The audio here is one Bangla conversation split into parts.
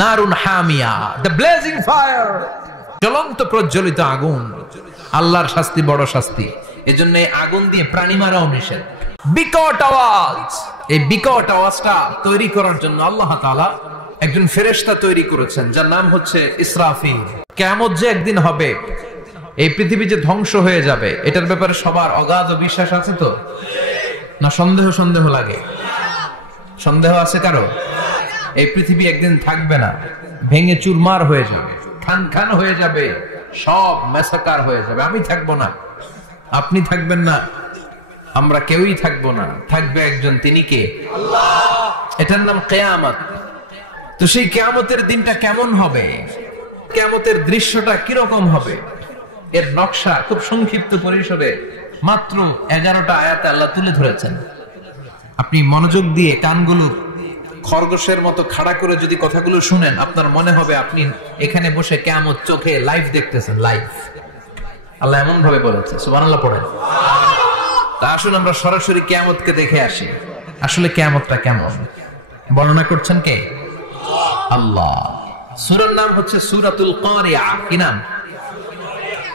নারুন হামিয়া, দ্য ব্লেজিং ফায়ার, জ্বলন্ত প্রজ্বলিত আগুন। আল্লাহর শাস্তি বড় শাস্তি, এজন্য আগুন দিয়ে প্রাণী মারাও নিষেধ। বিকট আওয়াজ, এই বিকট আওয়াজটা তৈরি করার জন্য আল্লাহ তাআলা একজন ফেরেশতা তৈরি করেছেন, যার নাম হচ্ছে ইসরাফিল। কিয়ামত যে একদিন হবে, এই পৃথিবী যে ধ্বংস হয়ে যাবে, এটার ব্যাপারে সবার অগাধ বিশ্বাস আছে তো? না সন্দেহ লাগে? সন্দেহ আছে কারো? এই পৃথিবী একদিন থাকবে না, ভেঙে চুরমার হয়ে যাবে, খান খান হয়ে যাবে, সব ম্যাসাকার হয়ে যাবে। আমি থাকবো না, আপনি থাকবেন না, আমরা কেউই থাকবো না, থাকবে একজন, তিনি কে? আল্লাহ। এটার নাম কিয়ামত। তো সেই কিয়ামতের দিনটা কেমন হবে, কিয়ামতের দৃশ্যটা কিরকম হবে, এর নকশা খুব সংক্ষিপ্ত পরিসরে মাত্র 11টা আয়াতে আল্লাহ তুলে ধরেছেন। আপনি মনোযোগ দিয়ে কানগুলো খরগোশের মতো খাড়া করে যদি কথাগুলো শুনেন, আপনার মনে হবে আপনি এখানে বসে কিয়ামত চোখে লাইভ দেখতেছেন। লাইভ আল্লাহ এমন ভাবে বলেছে, সুবহানাল্লাহ পড়েন। তা আসুন আমরা সরাসরি কিয়ামতকে দেখে আসি। আসলে কিয়ামতটা কেমন বর্ণনা করছেন কে? আল্লাহ। সূরার নাম হচ্ছে সূরাতুল কারিয়া। কি নাম?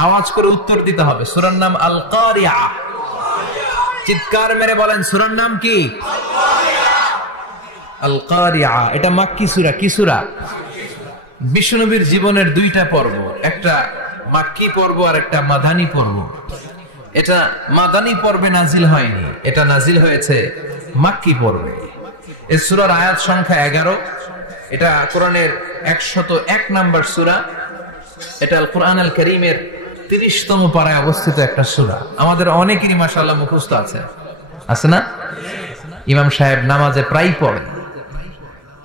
আওয়াজ করে উত্তর দিতে হবে। সূরার নাম আল কারিয়া। চিৎকার মেরে বলেন, সূরার নাম কি? আল কারিয়া। এটা মাক্কি সূরা। কি সূরা? বিশ্বনবীর জীবনের দুইটা পর্ব, একটা মাক্কি পর্ব আর একটা মাদানী পর্ব। এটা মাদানী পর্বে নাজিল হয়নি, এটা নাজিল হয়েছে মাক্কি পর্বে। এই সূরার আয়াত সংখ্যা 11। এটা কোরআনের 101 নম্বর সূরা। এটা আল কোরআন আল কারীমের 30তম পারায় অবস্থিত একটা সূরা। আমাদের অনেকেরই মাশাআল্লাহ মুখস্থ আছে, আছে না? ইমাম সাহেব নামাজে প্রায় পড়ে,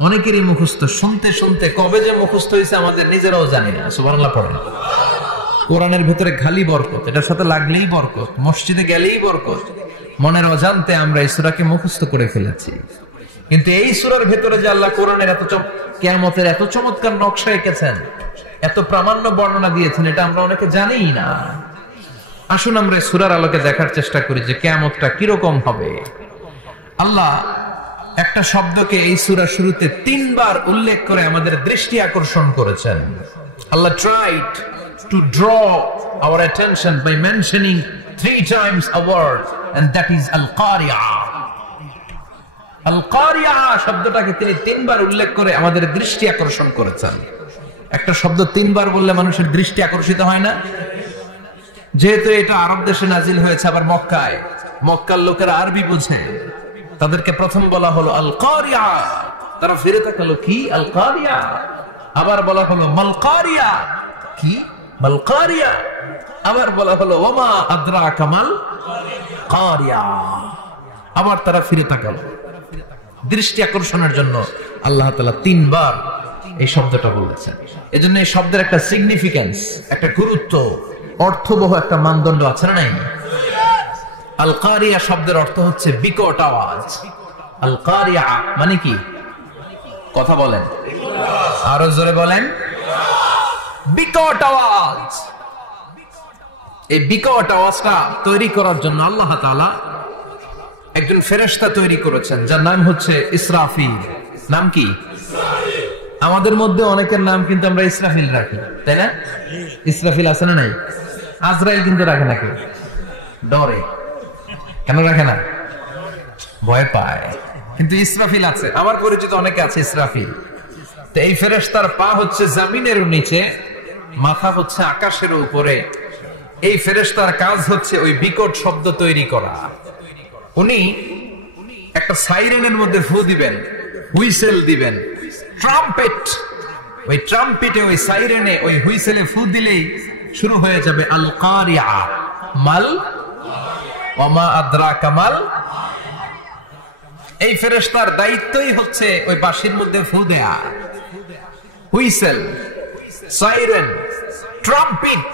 অনেকেরই মুখস্থ। শুনতে শুনতে কবে যে মুখস্থ হয়েছে আমাদের নিজেরাও জানি না। সুবহানাল্লাহ পড়েন। কোরআনের ভেতরে খালি বরকত, এটার সাথে লাগলেই বরকত, মসজিদে গেলেই বরকত। মনের অজান্তে আমরা এই সূরাকে মুখস্থ করে ফেলেছি। কিন্তু এই সূরার ভেতরে যে আল্লাহ কোরআনের কিয়ামতের এত চমৎকার নকশা এঁকেছেন, এত প্রামাণ্য বর্ণনা দিয়েছেন, এটা আমরা অনেকে জানিই না। আসুন আমরা এই সূরার আলোকে দেখার চেষ্টা করি যে কিয়ামতটা কিরকম হবে। আল্লাহ একটা শব্দকে এই সূরার শুরুতে 3 বার উল্লেখ করে আমাদের দৃষ্টি আকর্ষণ করেছেন। আল্লাহ tried to draw our attention by mentioning 3 times a word, and that is al-qari'ah. আল-কারিয়া শব্দটাকে তিনি 3 বার উল্লেখ করে আমাদের দৃষ্টি আকর্ষণ করেছেন। একটা শব্দ 3 বার বললে মানুষের দৃষ্টি আকর্ষিত হয় না? যেহেতু এটা আরব দেশে নাজিল হয়েছে, আবার মক্কায়, মক্কার লোকেরা আরবি বোঝে, তাদেরকে প্রথম বলা হলো আল-কারিয়া। তারা ফিরে তাকালো, কি আল-কারিয়া? আবার বলা হলো মাল-কারিয়া। কি মাল-কারিয়া? আবার বলা হলো ওমা আদরাকা মাল-কারিয়া। আবার তারা ফিরে তাকালো। দৃষ্টি আকর্ষণের জন্য আল্লাহ তাআলা 3 বার এই শব্দটা বলেছেন। এজন্য এই শব্দের একটা সিগনিফিকেন্স, একটা গুরুত্ব, অর্থবহ একটা মানদণ্ড আছে না নাই? আল কারিয়া শব্দের অর্থ হচ্ছে বিকট আওয়াজ। আল কারিয়া মানে কি? কথা বলেন, আরো জোরে বলেন। বিকট আওয়াজ। এই বিকট আওয়াজটা তৈরি করার জন্য আল্লাহ তাআলা একজন ফেরেশতা তৈরি করেছেন, যার নাম হচ্ছে ইসরাফিল। নাম কি? আমাদের মধ্যে অনেকের নাম কিন্তু আমরা ইসরাফিল রাখি, তাই না? ইসরাফিল আছে না নাই? আজরাইল কিন্তু রাখে না, কেউ ডরে। কেন রাখে না? ভয় পায়। কিন্তু ইসরাফিল আছে, আমার পরিচিত অনেকে আছে ইসরাফিল। তো এই ফেরেশতার পা হচ্ছে জমিনের নিচে, মাথা হচ্ছে আকাশের উপরে। এই ফেরেশতার কাজ হচ্ছে ওই বিকট শব্দ তৈরি করা। উনি একটা সাইরেনের মধ্যে ফু দিবেন, হুইসেল দিবেন, ট্রাম্পেট। ওই ট্রাম্পেটে, ওই সাইরেনে, ওই হুইসেলে ফু দিলেই শুরু হয়ে যাবে আল কারিয়া। মাল ওমা আদরাকা মাল। এই ফেরেশতার দায়িত্বই হচ্ছে ওই বাঁশির মধ্যে ফু দেয়া। হুইসেল, সাইরেন, ট্রাম্পেট,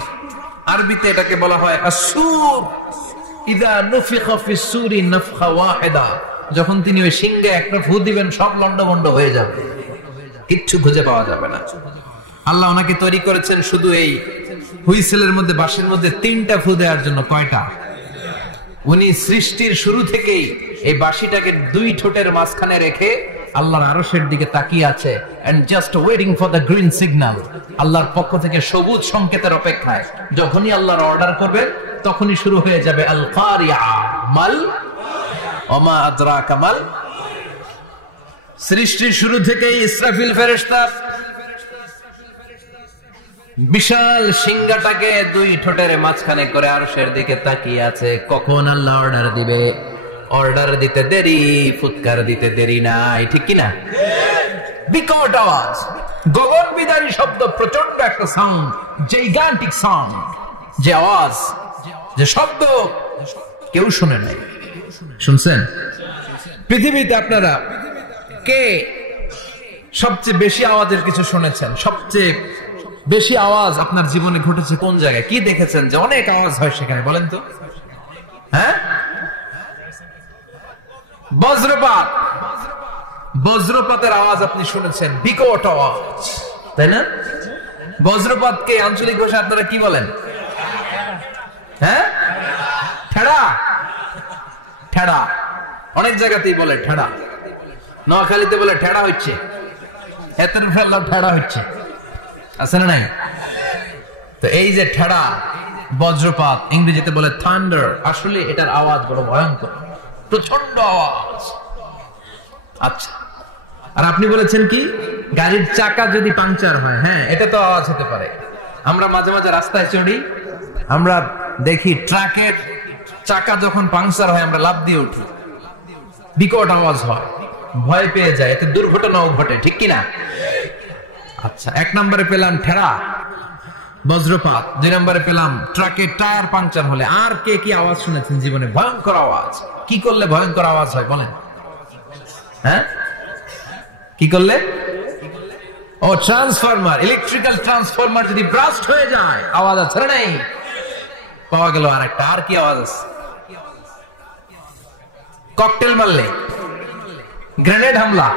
আরবিতে এটাকে বলা হয় আসুর। ইদা নুফিখা ফিস সূরি নাফখা ওয়াহিদা। যখন তিনি ওই সিংহে একটা ফু দিবেন, সব লন্ডভন্ড হয়ে যাবে, কিচ্ছু খুঁজে পাওয়া যাবে না। আল্লাহ ওনাকে তৈরি করেছেন শুধু এই হুইসেলের মধ্যে, বাঁশির মধ্যে 3টা ফু দেওয়ার জন্য। কয়টা? উনি সৃষ্টির শুরু থেকেই এই বাঁশিটাকে 2 ঠোঁটের মাঝখানে রেখে আল্লাহর আরশের দিকে তাকিয়ে আছে and just waiting for the green signal, আল্লাহর পক্ষ থেকে সবুজ সংকেতের অপেক্ষায়। যখনই আল্লাহর অর্ডার করবেন তখনই শুরু হয়ে যাবে আল কারিয়া মাল ওমা আদরাকা মাল। সৃষ্টির শুরু থেকেই ইসরাফিল ফেরেশতা বিশাল সিংহাটাকে দুই ঠোঁটের মাঝখানে করে আরশের দিকে তাকিয়ে আছে, কখন আল্লাহ অর্ডার দিবে। অর্ডার দিতে দেরি, ফুৎকার দিতে দেরি নাই, ঠিক কিনা? বিকট আওয়াজ, গগন বিদারী শব্দ, প্রচন্ড একটা সাউন্ড, জাইগান্টিক সাউন্ড, যে আওয়াজ, যে শব্দ কেউ শুনে নাই। শুনছেন? পৃথিবীতে আপনারা কে সবচেয়ে বেশি আওয়াজের কিছু শুনেছেন? সবচেয়ে বেশি আওয়াজ আপনার জীবনে ঘটেছে কোন জায়গায়? কি দেখেছেন যে অনেক আওয়াজ হয় সেখানে? বলেন তো। হ্যাঁ, বজ্রপাত। বজ্রপাতের আওয়াজ আপনি শুনেছেন, বিকট আওয়াজ, তাই না? বজ্রপাতকে আঞ্চলিক ভাষা আপনারা কি বলেন? হ্যাঁ, ঠেড়া। ঠেড়া অনেক জায়গাতেই বলে ঠেড়া। নোয়াখালীতে বলে ঠেড়া হচ্ছে, এতের ফেললা ঠেড়া হচ্ছে, আছে না নাই? তো এই যে ঠেড়া, বজ্রপাত, ইংরেজিতে বলে থান্ডার, আসলে এটার আওয়াজ বড় ভয়ঙ্কর, প্রচন্ড আওয়াজ। আচ্ছা, আর আপনি বলেছেন কি গাড়ির চাকা যদি পাংচার হয়, হ্যাঁ এটা তো আওয়াজ হতে পারে। আমরা মাঝে মাঝে রাস্তায় চড়ি, আমরা দেখি ট্রাকের চাকা যখন পাংচার হয় আমরা লাফ দিয়ে উঠি, বিকট আওয়াজ হয়, ভয় পেয়ে যায়, এতে দুর্ঘটনাও ঘটে, ঠিক কিনা? আচ্ছা, 1 নম্বরে পেলাম ঠেড়া, বজ্রপাত। 2 নম্বরে পেলাম ট্রাকের টায়ার পাংচার হলে। আর কে কি আওয়াজ শুনেছেন জীবনে? ভয়ঙ্কর আওয়াজ। কি করলে ভয়ঙ্কর আওয়াজ হয় বলেন? হ্যাঁ, কি করলে? ও, ট্রান্সফরমার, ইলেকট্রিক্যাল ট্রান্সফরমার যদি ব্রাস্ট হয়ে যায় আওয়াজ আছে না নাই? পাওয়া গেল আরেকটা। আর কি আওয়াজ আছে? ককটেল মারলে, গ্রেনেড হামলা,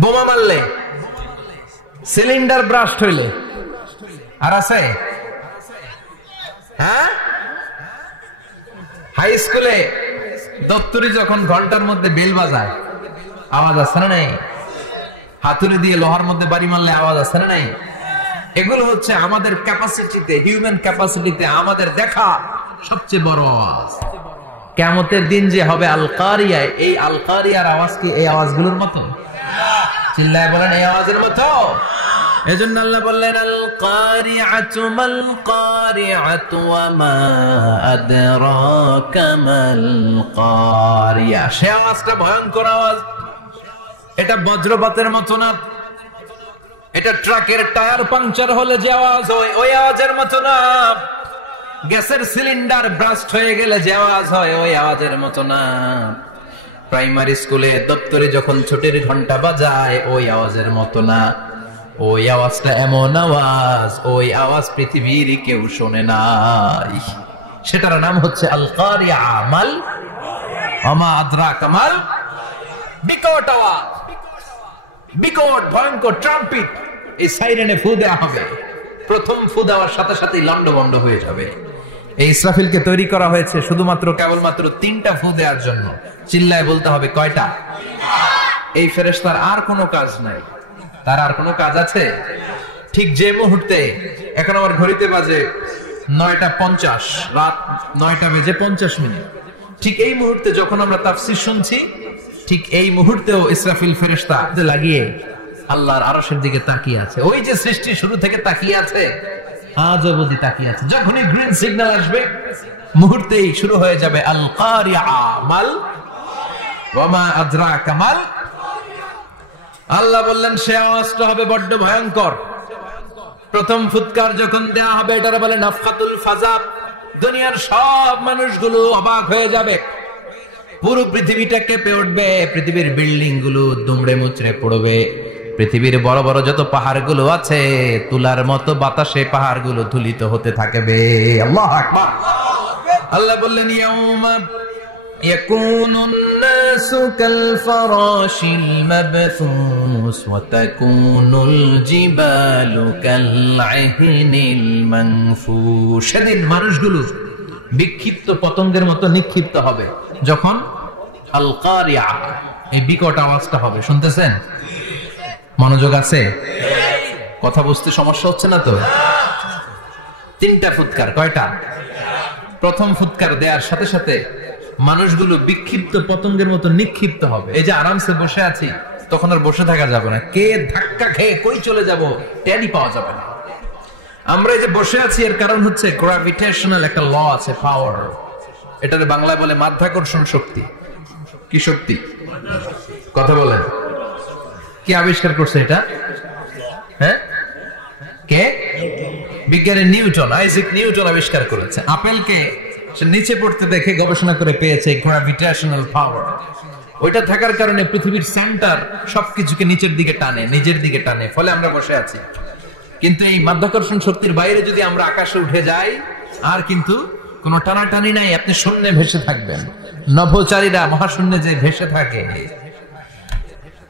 বোমা মারলে, সিলিন্ডার ব্রাস্ট হইলে। আর আছে? হ্যাঁ, হাই স্কুলে দপ্তরি যখন ঘন্টার মধ্যে বেল বাজায় আওয়াজ আছে না নাই? হাতুড়ি দিয়ে লোহার মধ্যে বাড়ি মারলে আওয়াজ আছে না নাই? এগুলো হচ্ছে আমাদের ক্যাপাসিটিতে, হিউম্যান ক্যাপাসিটিতে আমাদের দেখা সবচেয়ে বড় আওয়াজ। কিয়ামতের দিন যে হবে আল কারিয়া, এই আল কারিয়ার আওয়াজ কি এই আওয়াজগুলোর মতো? চিল্লায় বলেন, এই আওয়াজের মতো। এজন্য আল্লাহ বললেন আল কারিআতু মাল কারিআতু ওয়া মা আদরাকা মাল কারিয়া। সে আওয়াজটা ভয়ঙ্কর আওয়াজ। এটা বজ্রপাতের মতো না, এটা ট্রাকের টায়ার পাংচার হলে যে আওয়াজ হয় ওই আওয়াজের মতো না, গ্যাসের সিলিন্ডার ব্রাস্ট হয়ে গেলে যে আওয়াজ হয় ওই আওয়াজের মতো না, প্রাইমারি স্কুলে দপ্তরে যখন ছুটির ঘন্টা বাজায় ওই আওয়াজের মতো না। ওই আওয়াজটা এমন আওয়াজ, ওই আওয়াজ পৃথিবীর কেউ শোনে নাই। সেটার নাম হচ্ছে আল কারিয়া মাল ওমা আদরাকা মাল। বিকট আওয়াজ, বিকট ভয়ঙ্কর ট্রাম্পিট। এই সাইরেনে ফু দেওয়া হবে, প্রথম ফু দেওয়ার সাথে সাথেই লন্ডভন্ড হয়ে যাবে। এই ইসরাফিলকে তৈরি করা হয়েছে শুধুমাত্র কেবলমাত্র 3টা ফু দেওয়ার জন্য। চিল্লায় বলতে হবে কয়টা? এই ফেরেশতার আর কোনো কাজ নাই। তার আর কোনো কাজ আছে? ঠিক যে মুহূর্তে, এখন আমার ঘড়িতে বাজে 9:50, রাত 9:50, ঠিক এই মুহূর্তে যখন আমরা তাফসীর শুনছি, ঠিক এই মুহূর্তেও ইসরাফিল ফেরেশতা হাতে লাগিয়ে আল্লাহর আরশের দিকে তাকিয়ে আছে। ওই যে সৃষ্টি শুরু থেকে তাকিয়ে আছে, আজ অবধি তাকিয়ে আছে। যখনই গ্রিন সিগন্যাল আসবে মুহূর্তেই শুরু হয়ে যাবে আল কারিয়া মাল ওয়া মা আদরাকা মাল। আল্লাহ বললেন সে আওয়াজটা হবে বড্ড ভয়ঙ্কর। প্রথম ফুৎকার যখন দেয়া হবে এটারে বলে নাফখাতুল ফাজা। দুনিয়ার সব মানুষগুলো অবাক হয়ে যাবে, পুরো পৃথিবীটা কেঁপে উঠবে, পৃথিবীর বিল্ডিং গুলো দুমড়ে মুচড়ে পড়বে, পৃথিবীর বড় বড় যত পাহাড়গুলো আছে তুলার মতো বাতাসে পাহাড়গুলো ধুলিত হতে থাকবে। আল্লাহু আকবার। আল্লাহ বললেন ইয়াউমা ইয়াকুনুন নাসু কাল ফারাশিল মাবথুস ওয়া তাকুনুল জিবালু কাল আহিনিল মানফুশ। সেদিন মানুষগুলো বিক্ষিপ্ত পতঙ্গের মতো নিক্ষিপ্ত হবে। যখন আল কারিয়া, এই বিকট আওয়াজটা হবে, শুনতেছেন? মনোযোগ আছে? কথা বুঝতে সমস্যা হচ্ছে না তো? 3টা ফুৎকার। কয়টা? প্রথম ফুৎকার দেওয়ার সাথে সাথে মানুষগুলো বিক্ষিপ্ত পতঙ্গের মতো নিক্ষিপ্ত হবে। এই যে আরামসে বসে আছি, তখন আর বসে থাকা যাবে না। কে ধাক্কা খেয়ে কই চলে যাব টেরই পাওয়া যাবে না। আমরা এই যে বসে আছি এর কারণ হচ্ছে গ্র্যাভিটেশনাল একটা ল আছে, পাওয়ার। এটার বাংলায় বলে মাধ্যাকর্ষণ শক্তি। কি শক্তি? কথা বলেন। কে আবিষ্কার করছে এটা? হ্যাঁ, কে? বিজ্ঞানী নিউটন, আইজাক নিউটন আবিষ্কার করেছে। আপেলকে সে নিচে পড়তে দেখে গবেষণা করে পেয়েছে গ্র্যাভিটেশনাল পাওয়ার। ওইটা থাকার কারণে পৃথিবীর সেন্টার সবকিছুকে নিচের দিকে টানে, নিজের দিকে টানে, ফলে আমরা বসে আছি। কিন্তু এই মাধ্যাকর্ষণ শক্তির বাইরে যদি আমরা আকাশে উঠে যাই, আর কিন্তু কোনো টানাটানি নাই, আপনি শূন্যে ভেসে থাকবেন। নভোচারীরা মহাশূন্যে যে ভেসে থাকে,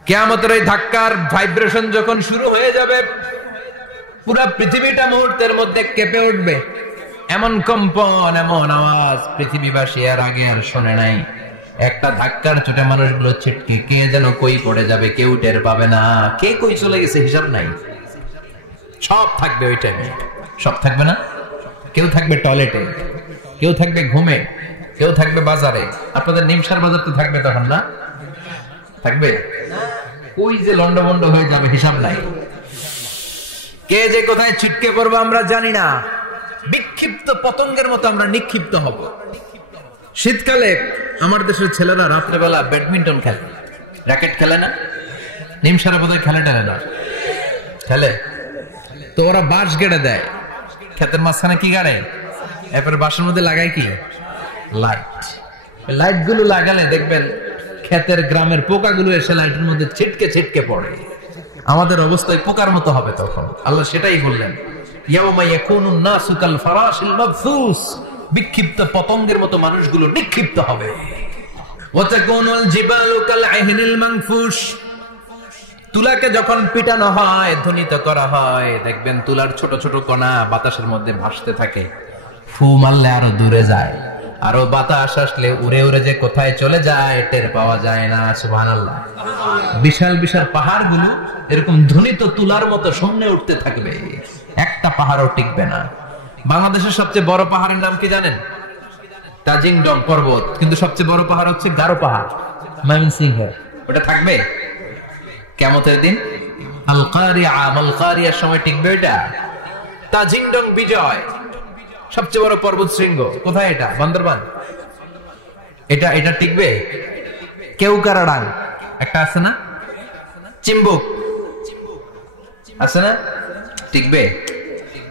কিয়ামতের এই ধাক্কার ভাইব্রেশন যখন শুরু হয়ে যাবে, পুরো পৃথিবীটা মুহূর্তের মধ্যে কেঁপে উঠবে। এমন কম্পন, এমন আওয়াজ পৃথিবীবাসী এর আগে আর শোনে নাই। একটা ধাক্কার চোটে মানুষগুলো ছিটকে কে যেন কই পড়ে যাবে, কেউ টের পাবে না। কে কই চলে গেছে হিসাব নাই। সব থাকবে ওই টাইমে, সব থাকবে না। কেউ থাকবে টয়লেটে, কেউ থাকবে ঘুমে, কেউ থাকবে বাজারে। আপনাদের নিমসার বাজার তো থাকবে তখন, না থাকবে? ওই যে লন্ডভন্ড হয়ে যাবে, হিসাব নাই। কে যে কোথায় ছিটকে পড়বো আমরা জানি না। বিক্ষিপ্ত পতঙ্গের মতো আমরা নিক্ষিপ্ত হব। শীতকালে আমার দেশের ছেলেরা রাত্রেবেলা ব্যাডমিন্টন খেলে, র্যাকেট খেলে না? নিমসারে বোধহয় খেলে টেলে না, খেলে তো। ওরা বাঁশ গেড়ে দেয় ক্ষেতের মাঝখানে। কি গাড়ে? এরপরে বাঁশের মধ্যে লাগায় কি? লাইট। লাইট গুলো লাগালে দেখবেন ক্ষেতের গ্রামের পোকাগুলো এসে লাইটের মধ্যে ছিটকে ছিটকে পড়ে। আমাদের অবস্থায় পোকার মতো হবে তখন। আল্লাহ সেটাই বললেন, ইয়াউমা ইয়াকুনুন নাসু কাল ফারাশিল মাবসুস। বিক্ষিপ্ত পতঙ্গের মতো মানুষগুলো নিক্ষিপ্ত হবে। ওয়া তাকুনুল জিবালু কাল আহিনিল মানফুশ। তুলাকে যখন পিটানো হয়, ধ্বনিত করা হয়, দেখবেন তুলার ছোট ছোট কণা বাতাসের মধ্যে ভাসতে থাকে। ফু মারলে আরো দূরে যায়, আরো বাতাস আসলে উড়ে উড়ে যে কোথায় চলে যায় টের পাওয়া যায় না। সুবহানাল্লাহ। বিশাল বিশাল পাহাড়গুলো এরকম ধ্বনিত তুলার মতো শূন্যে উঠতে থাকবে, একটা পাহাড়ও টিকবে না। বাংলাদেশের সবচেয়ে বড় পাহাড়ের নাম কি জানেন? তাজিংডং পর্বত। কিন্তু সবচেয়ে বড় পাহাড় হচ্ছে গারো পাহাড়, ময়মনসিংহ। ওটা থাকবে কিয়ামতের দিন। আল কারিয়া, আল কারিয়ার সময় টিকবে এটা। তাজিংডং বিজয়, সবচেয়ে বড় পর্বত শৃঙ্গ। কোথায় এটা? বান্দরবান। এটা টিকবে? কেউকারাডাং একটা আছে না? চিম্বুক আছে না? টিকবে?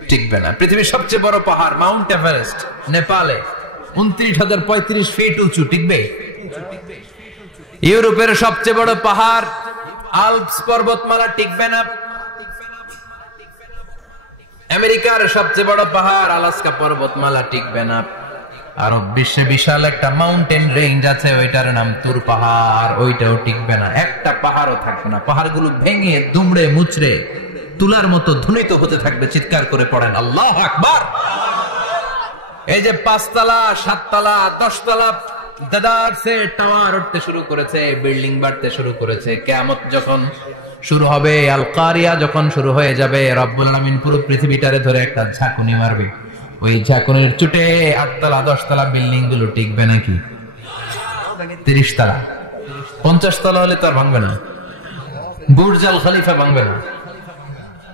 টিকবে না। পৃথিবীর সবচেয়ে বড় পাহাড় মাউন্ট এভারেস্ট, নেপালে 29,035 ফিট উঁচু, টিকবে? ইউরোপের সবচেয়ে বড় পাহাড় আল্পস পর্বতমালা, টিকবে না। আমেরিকার সবচেয়ে বড় পাহাড় আলাস্কা পর্বতমালা, টিকবে না। আরব বিশ্বে বিশাল একটা মাউন্টেন রেঞ্জ আছে, ওইটার নাম তুর পাহাড়, ওইটাও টিকবে না। একটা পাহাড়ও থাকবে না। পাহাড়গুলো ভেঙে দুমড়ে মুচড়ে তুলার মতো ধ্বনিত হতে থাকবে। চিৎকার করে পড়েন আল্লাহু আকবার। এই যে 5 তলা, 7 তলা, 10 তলা দাদার সে টাওয়ার উঠতে শুরু করেছে, বিল্ডিং বাড়তে শুরু করেছে। কিয়ামত যখন শুরু হবে, আল কারিয়া যখন শুরু হয়ে যাবে, রব্বুল আলামিন পুরো পৃথিবীটারে ধরে একটা ঝাঁকুনি মারবে। ওই ঝাঁকুনির চুটে 8 তলা 10 তলা বিল্ডিং গুলো টিকবে নাকি? 30 তলা 50 তলা হলে তো আর ভাঙবে না। বুর্জ আল খলিফা ভাঙবে না।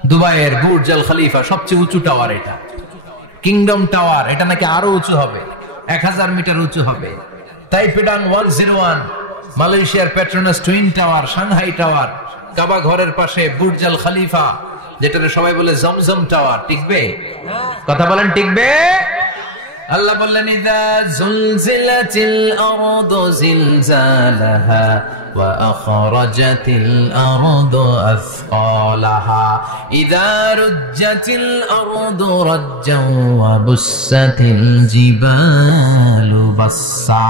দুবাইয়ের বুর্জ আল খলিফা সবচেয়ে উঁচু টাওয়ার এটা। কিংডম টাওয়ার, এটা নাকি আরো উঁচু হবে, 1000 মিটার উঁচু হবে। তাইপিডাং 101, মালয়েশিয়ার Petronas twin tower, Shanghai tower, Kaaba ঘরের পাশে বুর্জ আল খলিফা, যেটা সবাই বলে জমজম টাওয়ার, টিকবে? কথা বলেন, টিকবে? আল্লাহ বললেন, ইযা যুলজিলাতিল আরদু জিলজালাহা ওয়া আখরাজাতিল আরদু আসকালাহা ইযা রুজ্জাতিল আরদু রাজ্জাও ওয়া বুসাতিল জিবালু বাসসা।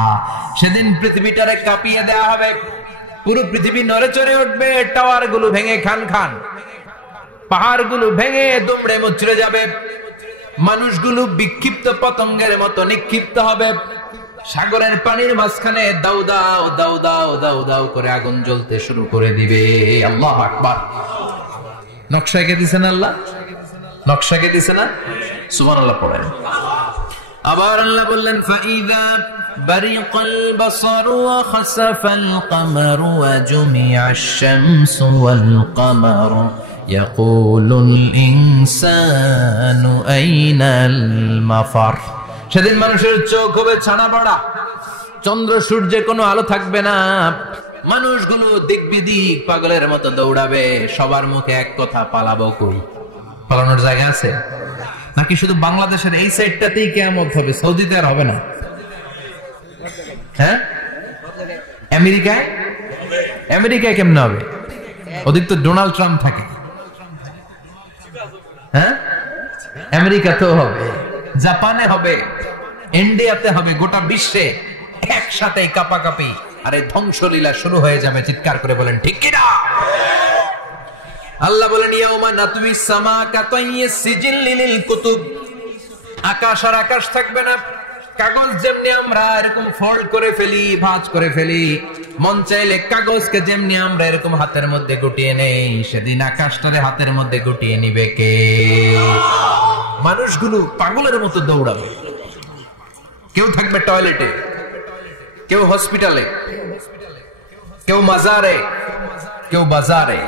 সেদিন পৃথিবীটারে কাঁপিয়ে দেয়া হবে, পুরো পৃথিবী নড়ে চড়ে উঠবে, টাওয়ার গুলো ভেঙে খান খান, পাহাড়গুলো ভেঙে দুমড়ে মুচড়ে যাবে, মানুষগুলো বিক্ষিপ্ত পতঙ্গের মতো নিক্ষিপ্ত হবে। সাগরের পানির মাঝখানে দাউ দাউ দাউ দাউ দাউ দাউ করে আগুন জ্বলতে শুরু করে দিবে। আল্লাহু আকবার। নকশা এঁকে দিছেন আল্লাহ, নকশা এঁকে দিছে না? সুবহানাল্লাহ পড়েন। আবার আল্লাহ বললেন ফাইযা বারিকাল বাসারু ওয়া খাসাফাল কমারু ওয়া জুমিআশ শামসু ওয়াল কমারু ইয়াকুলুল ইনসানু আইনাল মাফার। সেদিন মানুষের চোখ হবে ছানা পড়া, চন্দ্র সূর্যে কোনো আলো থাকবে না, মানুষগুলো দিক বিদিক পাগলের মতো দৌড়াবে, সবার মুখে এক কথা, পালাবো কই? পালানোর জায়গা আছে নাকি শুধু বাংলাদেশের এই সাইডটাতেই কিয়ামত হবে, সৌদিতে আর হবে না? হ্যাঁ, আমেরিকায়, আমেরিকায় কেমনে হবে? ওদিক তো ডোনাল্ড ট্রাম্প থাকে। হ্যাঁ, আমেরিকাতেও হবে, জাপানে হবে, ইন্ডিয়াতে হবে, গোটা বিশ্বে একসাথে কাপাকাপি আর এই ধ্বংসলীলা শুরু হয়ে যাবে। চিৎকার করে বলেন ঠিক কি না? আল্লাহ বলেন ইয়াউমা নাতউইস সামা কাতাইয়িস সিজিল লিল কুতুব। আকাশ আর আকাশ থাকবে না, কাগজ যেমনি আমরা এরকম ফোল্ড করে ফেলি, ভাঁজ করে ফেলি, মন চাইলে কাগজকে যেমনি আমরা এরকম হাতের মধ্যে গুটিয়ে নেই, সেদিন আকাশটারে হাতের মধ্যে গুটিয়ে নিবে কে? মানুষগুলো পাগলের মতো দৌড়াবে। কেউ থাকবে টয়লেটে, কেউ হসপিটালে, কেউ মাজারে, কেউ বাজারে,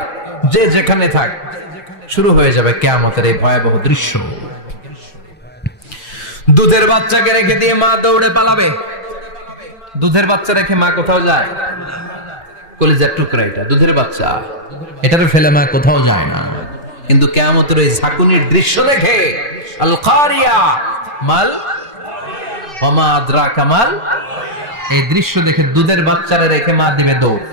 যে যেখানে থাক, শুরু হয়ে যাবে কিয়ামতের এই ভয়াবহ দৃশ্য। দুধের বাচ্চাকে রেখে দিয়ে মা দৌড়ে পালাবে। দুধের বাচ্চা রেখে মা কোথাও যায়? কলিজার টুকরা এটা, দুধের বাচ্চা, এটারে ফেলে মা কোথাও যায় না। কিন্তু কিয়ামতের এই ঝাঁকুনির দৃশ্য দেখে আল কারিয়া মাল ওয়া মা আদরাকা মাল, এই দৃশ্য দেখে দুধের বাচ্চারে রেখে মা দিবে দৌড়।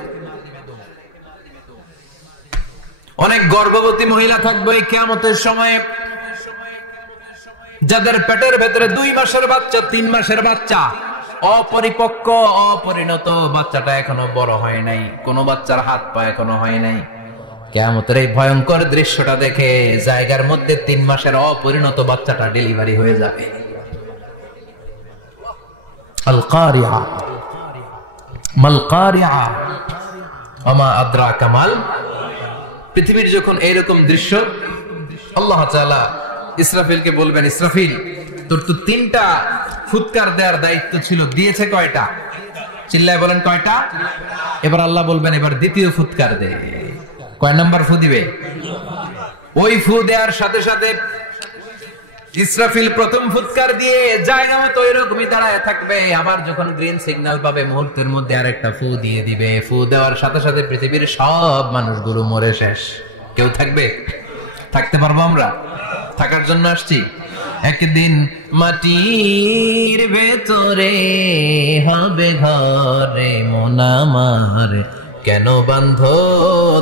অনেক গর্ভবতী মহিলা থাকবে এই কিয়ামতের সময়, যাদের পেটের ভেতরে 2 মাসের বাচ্চা, 3 মাসের বাচ্চা, অপরিপক্ক অপরিণত, বাচ্চাটা এখনো বড় হয় নাই, কোন বাচ্চার হাত পা এখনো হয় নাই। কিয়ামতের এই ভয়ঙ্কর দৃশ্যটা দেখে জায়গার মধ্যে 3 মাসের অপরিণত বাচ্চাটা ডেলিভারি হয়ে যাবে। আল কারিয়া মাল কারিয়া ওয়া মা আদরাকা মাল। পৃথিবীর যখন এইরকম দৃশ্য, আল্লাহ তাআলা ইসরাফিলকে বলবেন, ইসরাফিল তোর তো 3টা ফুৎকার দেওয়ার দায়িত্ব ছিল, দিয়েছে কয়টা? চিল্লায় বলেন কয়টা? এবার আল্লাহ বলবেন এবার দ্বিতীয় ফুৎকার দে। কয় নাম্বার ফু দিবে? ওই ফু দেওয়ার সাথে সাথে ইসরাফিল প্রথম ফুৎকার দিয়ে জায়গা মতো এরকমই দাঁড়ায় থাকবে, আবার যখন গ্রিন সিগন্যাল পাবে মুহূর্তের মধ্যে আরেকটা ফু দিয়ে দিবে। ফু দেওয়ার সাথে সাথে পৃথিবীর সব মানুষগুলো মরে শেষ। কেউ থাকবে? থাকতে পারবো আমরা? থাকার জন্য আসছি। একদিন মাটির ভেতরে হবে ঘরে মন আমার, কেন বাঁধো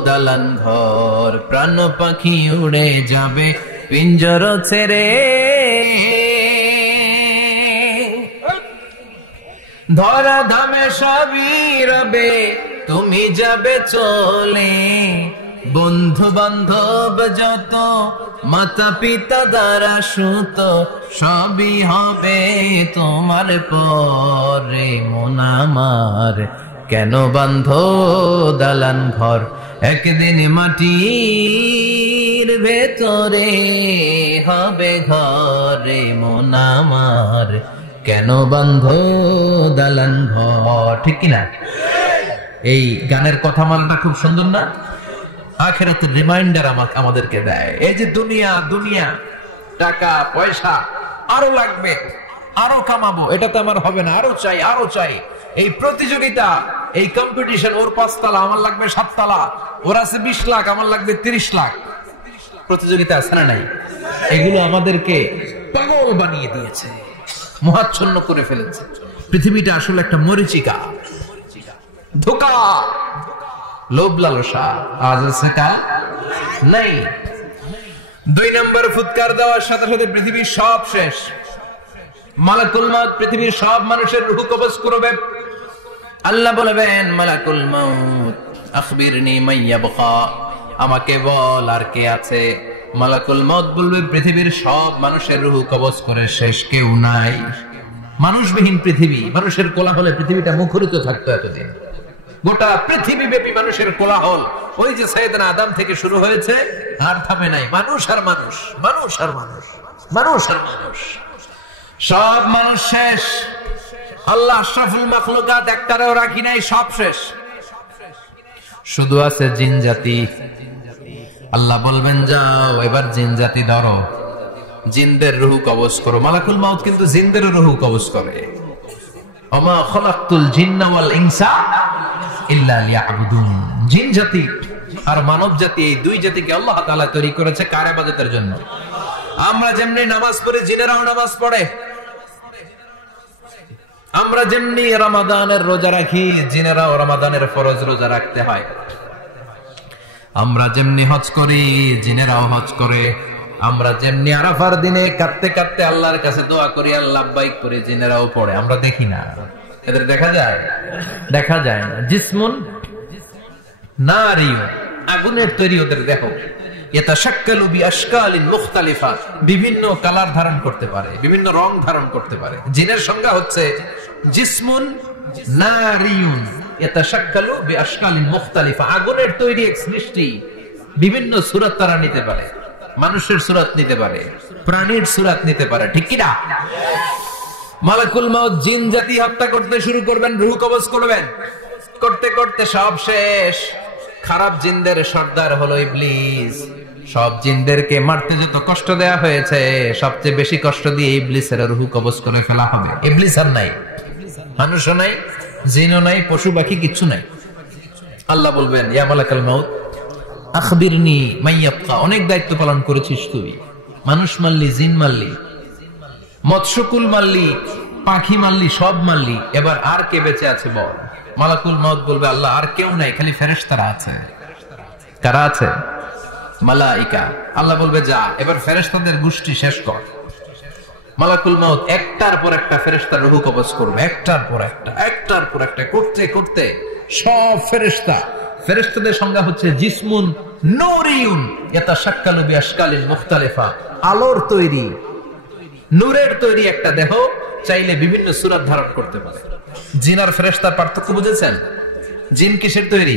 দালান ঘর, প্রাণ পাখি উড়ে যাবে পিঞ্জর ছেড়ে, ধরা ধামে সবই রবে তুমি যাবে চলে, বন্ধু বান্ধব যত মাতা পিতা দ্বারা সুত সবই হবে তোমার পরে মন আমার, কেন বাঁধো দালান ঘর, একদিন মাটির ভেতরে হবে ঘরে মন আমার, কেন বাঁধো দালান ঘর। ঠিক কিনা? এই গানের কথা মানটা খুব সুন্দর না? আখিরাতের রিমাইন্ডার আমাদেরকে দেয়। এই যে দুনিয়া দুনিয়া, টাকা পয়সা আরো লাগবে, আরো কামাবো, এটা তো আমার হবে না, আরো চাই আরো চাই। এই প্রতিযোগিতা, এই কম্পিটিশন, ওর 5 তলা আমার লাগবে 7 তলা, ওর আছে 20 লাখ আমার লাগবে 30 লাখ, প্রতিযোগিতা আছে না নাই? এগুলো আমাদেরকে পাগল বানিয়ে দিয়েছে, মোহাচ্ছন্ন করে ফেলেছে। পৃথিবীটা আসলে একটা মরিচিকা, ধোঁকা, লোভ লালসা, আজ আছে কাল নাই। 2 নম্বর ফুৎকার দেওয়ার সাথে সাথে পৃথিবীর সব শেষ। মালাকুল মাউত পৃথিবীর সব মানুষের রূহ কবজ করবে। আল্লাহ বলবেন মালাকুল মাউত আখবিরনি মাইয়াবকা, আমাকে বল আর কে আছে। মালাকুল মাউত বলবে পৃথিবীর সব মানুষের রূহ কবজ করে শেষ কেউ নাই। মানুষবিহীন পৃথিবী, মানুষের কোলাহলে পৃথিবীটা মুখরিত থাকতো এতদিন। গোটা পৃথিবী ব্যাপী মানুষের কোলাহল, ওই যে সাইয়েদনা আদম থেকে শুরু হয়েছে, আর থামে নাই। মানুষ আর মানুষ, মানুষ আর মানুষ, মানুষ আর মানুষ, সব মানুষ শেষ। আল্লাহ আশরাফুল মাখলুকাত একটারেও রাখি নাই, সব শেষ। শুধু আছে জিন জাতি। আল্লাহ বলবেন যাও এবার জিন জাতি ধরো, জিনদের রূহ কবজ করো। মালাকুল মাউত কিন্তু জিনদের রূহ কবজ করে। ওমা খলাকতুল জিন্না ওয়াল ইনসা ইল্লা লিয়াবুদুন। জিন জাতি আর মানব জাতি, এই দুই জাতিকে আল্লাহ তাআলা তৈরি করেছে কার ইবাদতের জন্য? আমরা যেমনি নামাজ পড়ি, জিনেরাও নামাজ পড়ে। আমরা যেমনি রমাদানের রোজা রাখি, জিনেরাও রমাদানের ফরজ রোজা রাখতে হয়। আমরা যেমনি হজ করি, জিনেরাও হজ করে। আমরা যেমনি আরাফার দিনে কাঁদতে কাঁদতে আল্লাহর কাছে দোয়া করি, আল্লাহ লাব্বাইক করে, জিনেরাও পড়ে। আমরা দেখি না, এদের দেখা যায়? দেখা যায় না। জিসমুন নারিয়ুন, আগুনের তৈরি ওদের দেহ। ইয়াতাশাক্কালু বিআশকালিন মুখতালিফা, বিভিন্ন কালার ধারণ করতে পারে, বিভিন্ন রং ধারণ করতে পারে। জিনের সংজ্ঞা হচ্ছে জিসমুন নারিয়ুন ইয়াতাশাক্কালু বিআশকালিন মুখতালিফা, আগুনের তৈরি এক সৃষ্টি। বিভিন্ন সূরত তারা নিতে পারে, মানুষের সূরত নিতে পারে, প্রাণীর সূরত নিতে পারে, ঠিক কি না? মালাকুল মাউত জিন জাতি হত্যা করতে শুরু করবেন, রূহ কবজ করবেন। করতে করতে সব শেষ। খারাপ জিনদের সর্দার হলো ইবলিস। সব জিনদেরকে মারতে যত কষ্ট দেয়া হয়েছে, সবচেয়ে বেশি কষ্ট দিয়ে ইবলিসের রূহ কবজ করে ফেলা হবে। ইবলিস আর নাই, মানুষও নাই, জিনও নাই, পশু পাখি কিচ্ছু নাই। আল্লাহ বলবেন ইয়া মালাকুল মাউত আখবিরনি মাইয়াবকা, অনেক দায়িত্ব পালন করেছিস তুই। মানুষ মারলি, জিন মারলি, মৎস্যকুল মারলি, পাখি মারলি, সব মারলি, এবার আর কে বেঁচে আছে বল? মালাকুল মাউত বলবে আল্লাহ আর কেউ নাই, খালি ফেরেশতারা আছে। কারা আছে? মালাইকা। আল্লাহ বলবে যা এবার ফেরেশতাদের গোষ্ঠী শেষ কর। মালাকুল মাউত একটার পর একটা ফেরেশতার রূহ কবজ করবে, একটার পর একটা, একটার পর একটা, করতে করতে সব ফেরেশতা। ফেরেশতাদের সংজ্ঞা হচ্ছে জিসমুন নূরিয়ুন ইয়াতাশাক্কালু বিআশকালিন মুখতালিফা, আলোর তৈরি, নূরের তৈরি একটা দেহ, চাইলে বিভিন্ন সূরত ধারণ করতে পারে। জিন আর ফেরেশতার পার্থক্য বুঝেছেন? জিন কিসের তৈরি?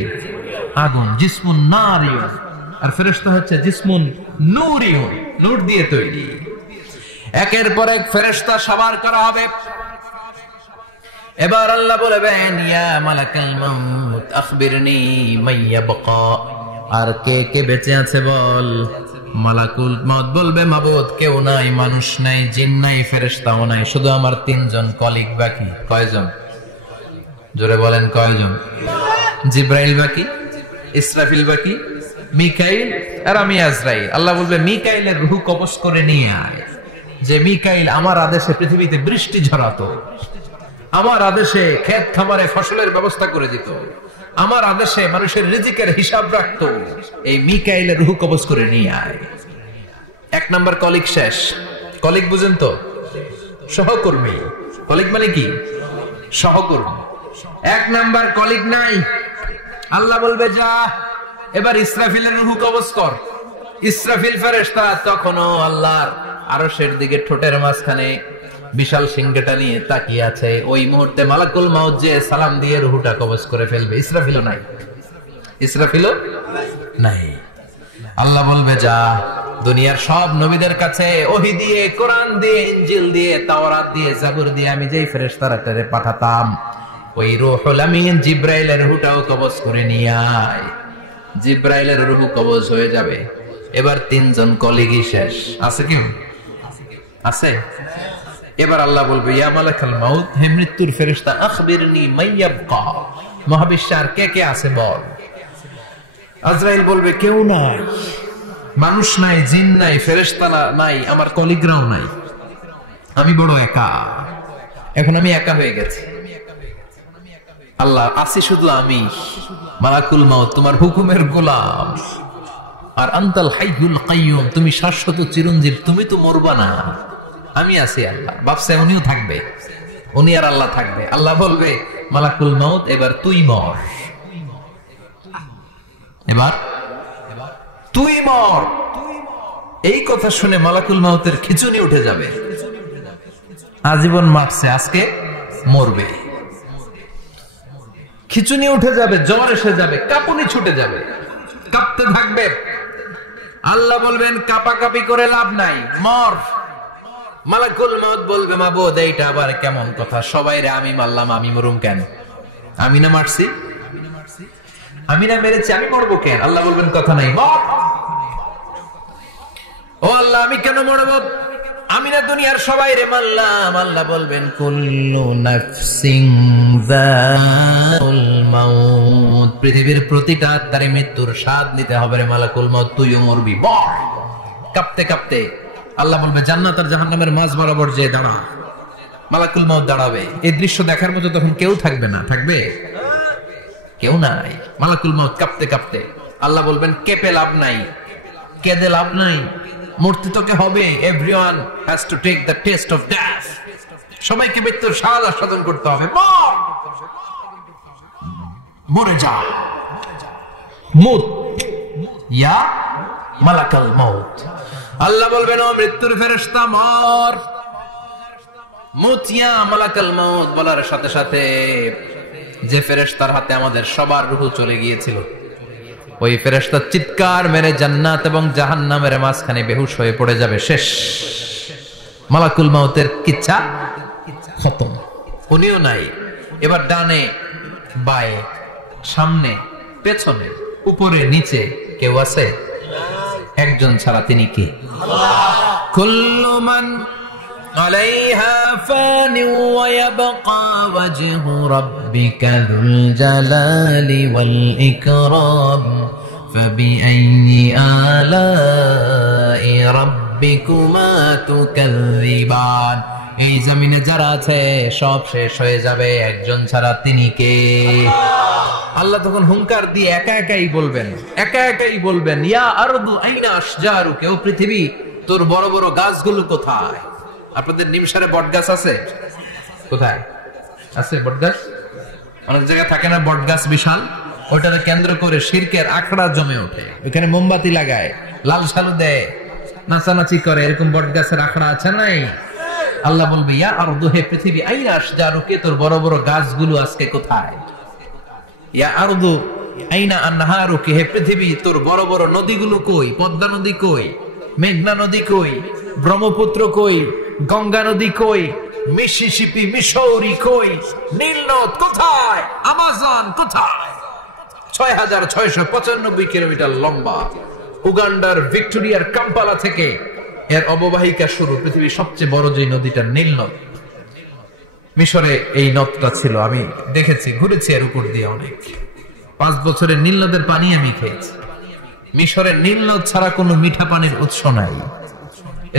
আগুন, জিসমুন নারিয়ুন। আর ফেরেশতা হচ্ছে জিসমুন নূরিয়ুন, নূর দিয়ে তৈরি। একের পর এক ফেরেশতা সবার করা হবে। এবার আল্লাহ বলবেন ইয়া মালাকাল মাউত আখবিরনি মাইয়াবকা, আর কে কে বেঁচে আছে বল? মালাকুল মাউত বলবে মাবুদ কেউ নাই, মানুষ নাই, জিন নাই, ফেরেশতাও নাই, শুধু আমার তিনজন কলিগ বাকি। কয়জন? জোরে বলেন কয়জন? জিব্রাইল বাকি, ইসরাফিল বাকি, মিকাইল আর আমি আজরাইল। আল্লাহ বলবে মিকাইলের রূহ কবজ করে নিয়ে আয়। যে মিকাইল আমার আদেশে পৃথিবীতে বৃষ্টি ঝরাতো, আমার আদেশে ক্ষেত খামারে ফসলের ব্যবস্থা করে দিত, আমার আদেশে মানুষের রিজিকের হিসাব রাখতো, এই মিকাইলের রূহ কবজ করে নিয়ে আয়। এক নাম্বার কলিগ শেষ। কলিগ বুঝেন তো? সহকর্মী। কলিগ মানে কি? সহকর্মী। এক নাম্বার কলিগ নাই। আল্লাহ বলবে যা এবার ইসরাফিলের রূহ কবজ কর। ইসরাফিল ফেরেশতা তখনও আল্লাহর আরশের দিকে ঠোঁটের মাঝখানে বিশাল সিংহটা নিয়ে তাকিয়ে আছে। ওই মুহূর্তে মালাকুল মাউত যে সালাম দিয়ে রূহটা কবজ করে ফেলবে। ইসরাফিলও নাই, ইসরাফিলও নাই। আল্লাহ বলবে যা দুনিয়ার সব নবীদের কাছে ওহী দিয়ে, কোরআন দিয়ে, ইনজিল দিয়ে, তাওরাত দিয়ে, জাবুর দিয়ে আমি যেই ফেরেশতারা পাঠাতাম, ওই রূহুল আমিন জিব্রাইলের রূহটাও কবজ করে নিয়ে আয়। জিব্রাইলের রূহ কবজ হয়ে যাবে। এবার তিনজন কলিগই শেষ। আছে কেউ? আছে? এবার আল্লাহ বলবে ইয়া মালাকাল মাউত, হে মৃত্যুর ফেরেশতা আখবিরনি মাইয়াবকা, মহাবিশ্বে আর কে কে আছে বল। আজরাইল বলবে কেউ নাই, মানুষ নাই, জিন নাই, ফেরেশতা নাই, আমার কলিগরাও নাই, আমি বড় একা। এখন আমি একা হয়ে গেছি। আল্লাহ আছি শুধু আমি। মালাকুল মাউত তোমার হুকুমের গোলাম। আর আনতাল হাইয়ুল কাইয়ুম, তুমি শাশ্বত চিরঞ্জীব, তুমি তো মরবা না, আমি আছি। আল্লাহ ভাবছে উনিও থাকবে, উনি আর আল্লাহ থাকবে। আল্লাহ বলবে মালাকুল মাউত এবার তুই মর, এবার তুই মর। এই কথা শুনে মালাকুল মাউতের খিঁচুনি উঠে যাবে। আজীবন মারছে, আজকে মরবে। খিচুনি উঠে যাবে, জ্বর এসে যাবে, কাঁপুনি ছুটে যাবে, কাঁপতে থাকবে। আল্লাহ বলবেন কাঁপাকাঁপি করে লাভ নাই, মর। মালাকুল মউত বলবে মাবুদ এইটা আবার কেমন কথা, সবাই রে আমি মারলাম, আমি মরুম কেন? আমি না মারছি, আমি না মেরেছি, আমি মরবো কেন? আল্লাহ বলবেন কথা নাই, মর। ও আল্লাহ আমি কেন মরবো? আমি না দুনিয়ার সবাই রে মারলাম। আল্লাহ বলবেন কুল্লু নাফসিন যাতুল মাউত, পৃথিবীর প্রতিটা আত্মারে মৃত্যুর স্বাদ নিতে হবে রে মালাকুল মউত, তুইও মরবি, মর। কাঁপতে কাঁপতে আল্লাহ বলবে জান্নাত আর জাহান্নামের মাঝ বরাবর যে দাঁড়া। মালাকুল মউত দাঁড়াবে, এই দৃশ্য দেখার মতো তখন কেউ থাকবে না, থাকবে কেউ নাই। মালাকুল মউত কাঁপতে কাঁপতে, আল্লাহ বলবেন কেঁপে লাভ নাই, কেঁদে লাভ নাই, মরতে তোকে হবে। Everyone has to take the test of death, সবাইকে মৃত্যুর স্বাদ আস্বাদন করতে হবে, মর, মরে যা। মুত ইয়া মালাকুল মউত। আল্লাহ বলবেন ও মৃত্যুর ফেরেশতা মর, মুত ইয়া মালাকুল মউত। বলার সাথে সাথে যে ফেরেশতার হাতে আমাদের সবার রূহ চলে গিয়েছিল, ওই ফেরেশতা চিৎকার মেরে জান্নাত এবং জাহান্নামের মাঝখানে বেহুশ হয়ে পড়ে যাবে, শেষ। মালাকুল মউতের কিচ্ছা খতম, উনিও নাই। এবার ডানে বায়ে সামনে পেছনে উপরে নিচে কেউ আছে? একজন ছাড়া, তিনি কে? কুল্লু মান আলাইহা ফানি ওয়া ইয়াবকা ওয়াজহু রাব্বিকা যুল জালালি ওয়াল ইকরাম ফাবিআইয়ি আলাই রাব্বিকুমা তুকাযযিবান। এই জমিনে যারা আছে সব শেষ হয়ে যাবে, একজন ছাড়া, তিনি কে? আল্লাহ তখন হুঙ্কার দিয়ে একা একাই বলবেন, একা একাই বলবেন ইয়া আরদু আইনা আশজারুকা, ও পৃথিবী তোর বড় বড় গাছগুলো কোথায়? আপনাদের নিমসারে বট গাছ আছে? কোথায় আছে বট গাছ? অনেক জায়গায় থাকে না বট গাছ বিশাল, ওইটাকে কেন্দ্র করে শিরকের আখড়া জমে ওঠে, ওখানে মোমবাতি লাগায়, লাল সালু দেয়, নাচানাচি করে, এরকম বট গাছের আখড়া আছে নাই? আল্লাহ বলবে ইয়া আরদু, হে পৃথিবী, আইনা আশজারুকা, তোর বড় বড় গাছগুলো আজকে কোথায়? ইয়া আরদু আইনা আনহারুকা, হে পৃথিবী তোর বড় বড় নদীগুলো কই? পদ্মা নদী কই? মেঘনা নদী কই? ব্রহ্মপুত্র কই? গঙ্গা নদী কই? মিসিসিপি, মিসৌরি কই? নীল নদ কোথায়? আমাজন কোথায়? 6695 কিলোমিটার লম্বা, উগান্ডার ভিক্টোরিয়ার কাম্পালা থেকে এর অববাহিকা শুরু। পৃথিবীর সবচেয়ে বড় যে নদীটা নীল নদ, মিশরে এই নদটা ছিল, আমি দেখেছি, ঘুরেছি এর উপর দিয়ে অনেক। 5 বছরের নীল নদের পানি আমি খেয়েছি। মিশরের নীল নদ ছাড়া কোনো মিঠা পানির উৎস নাই।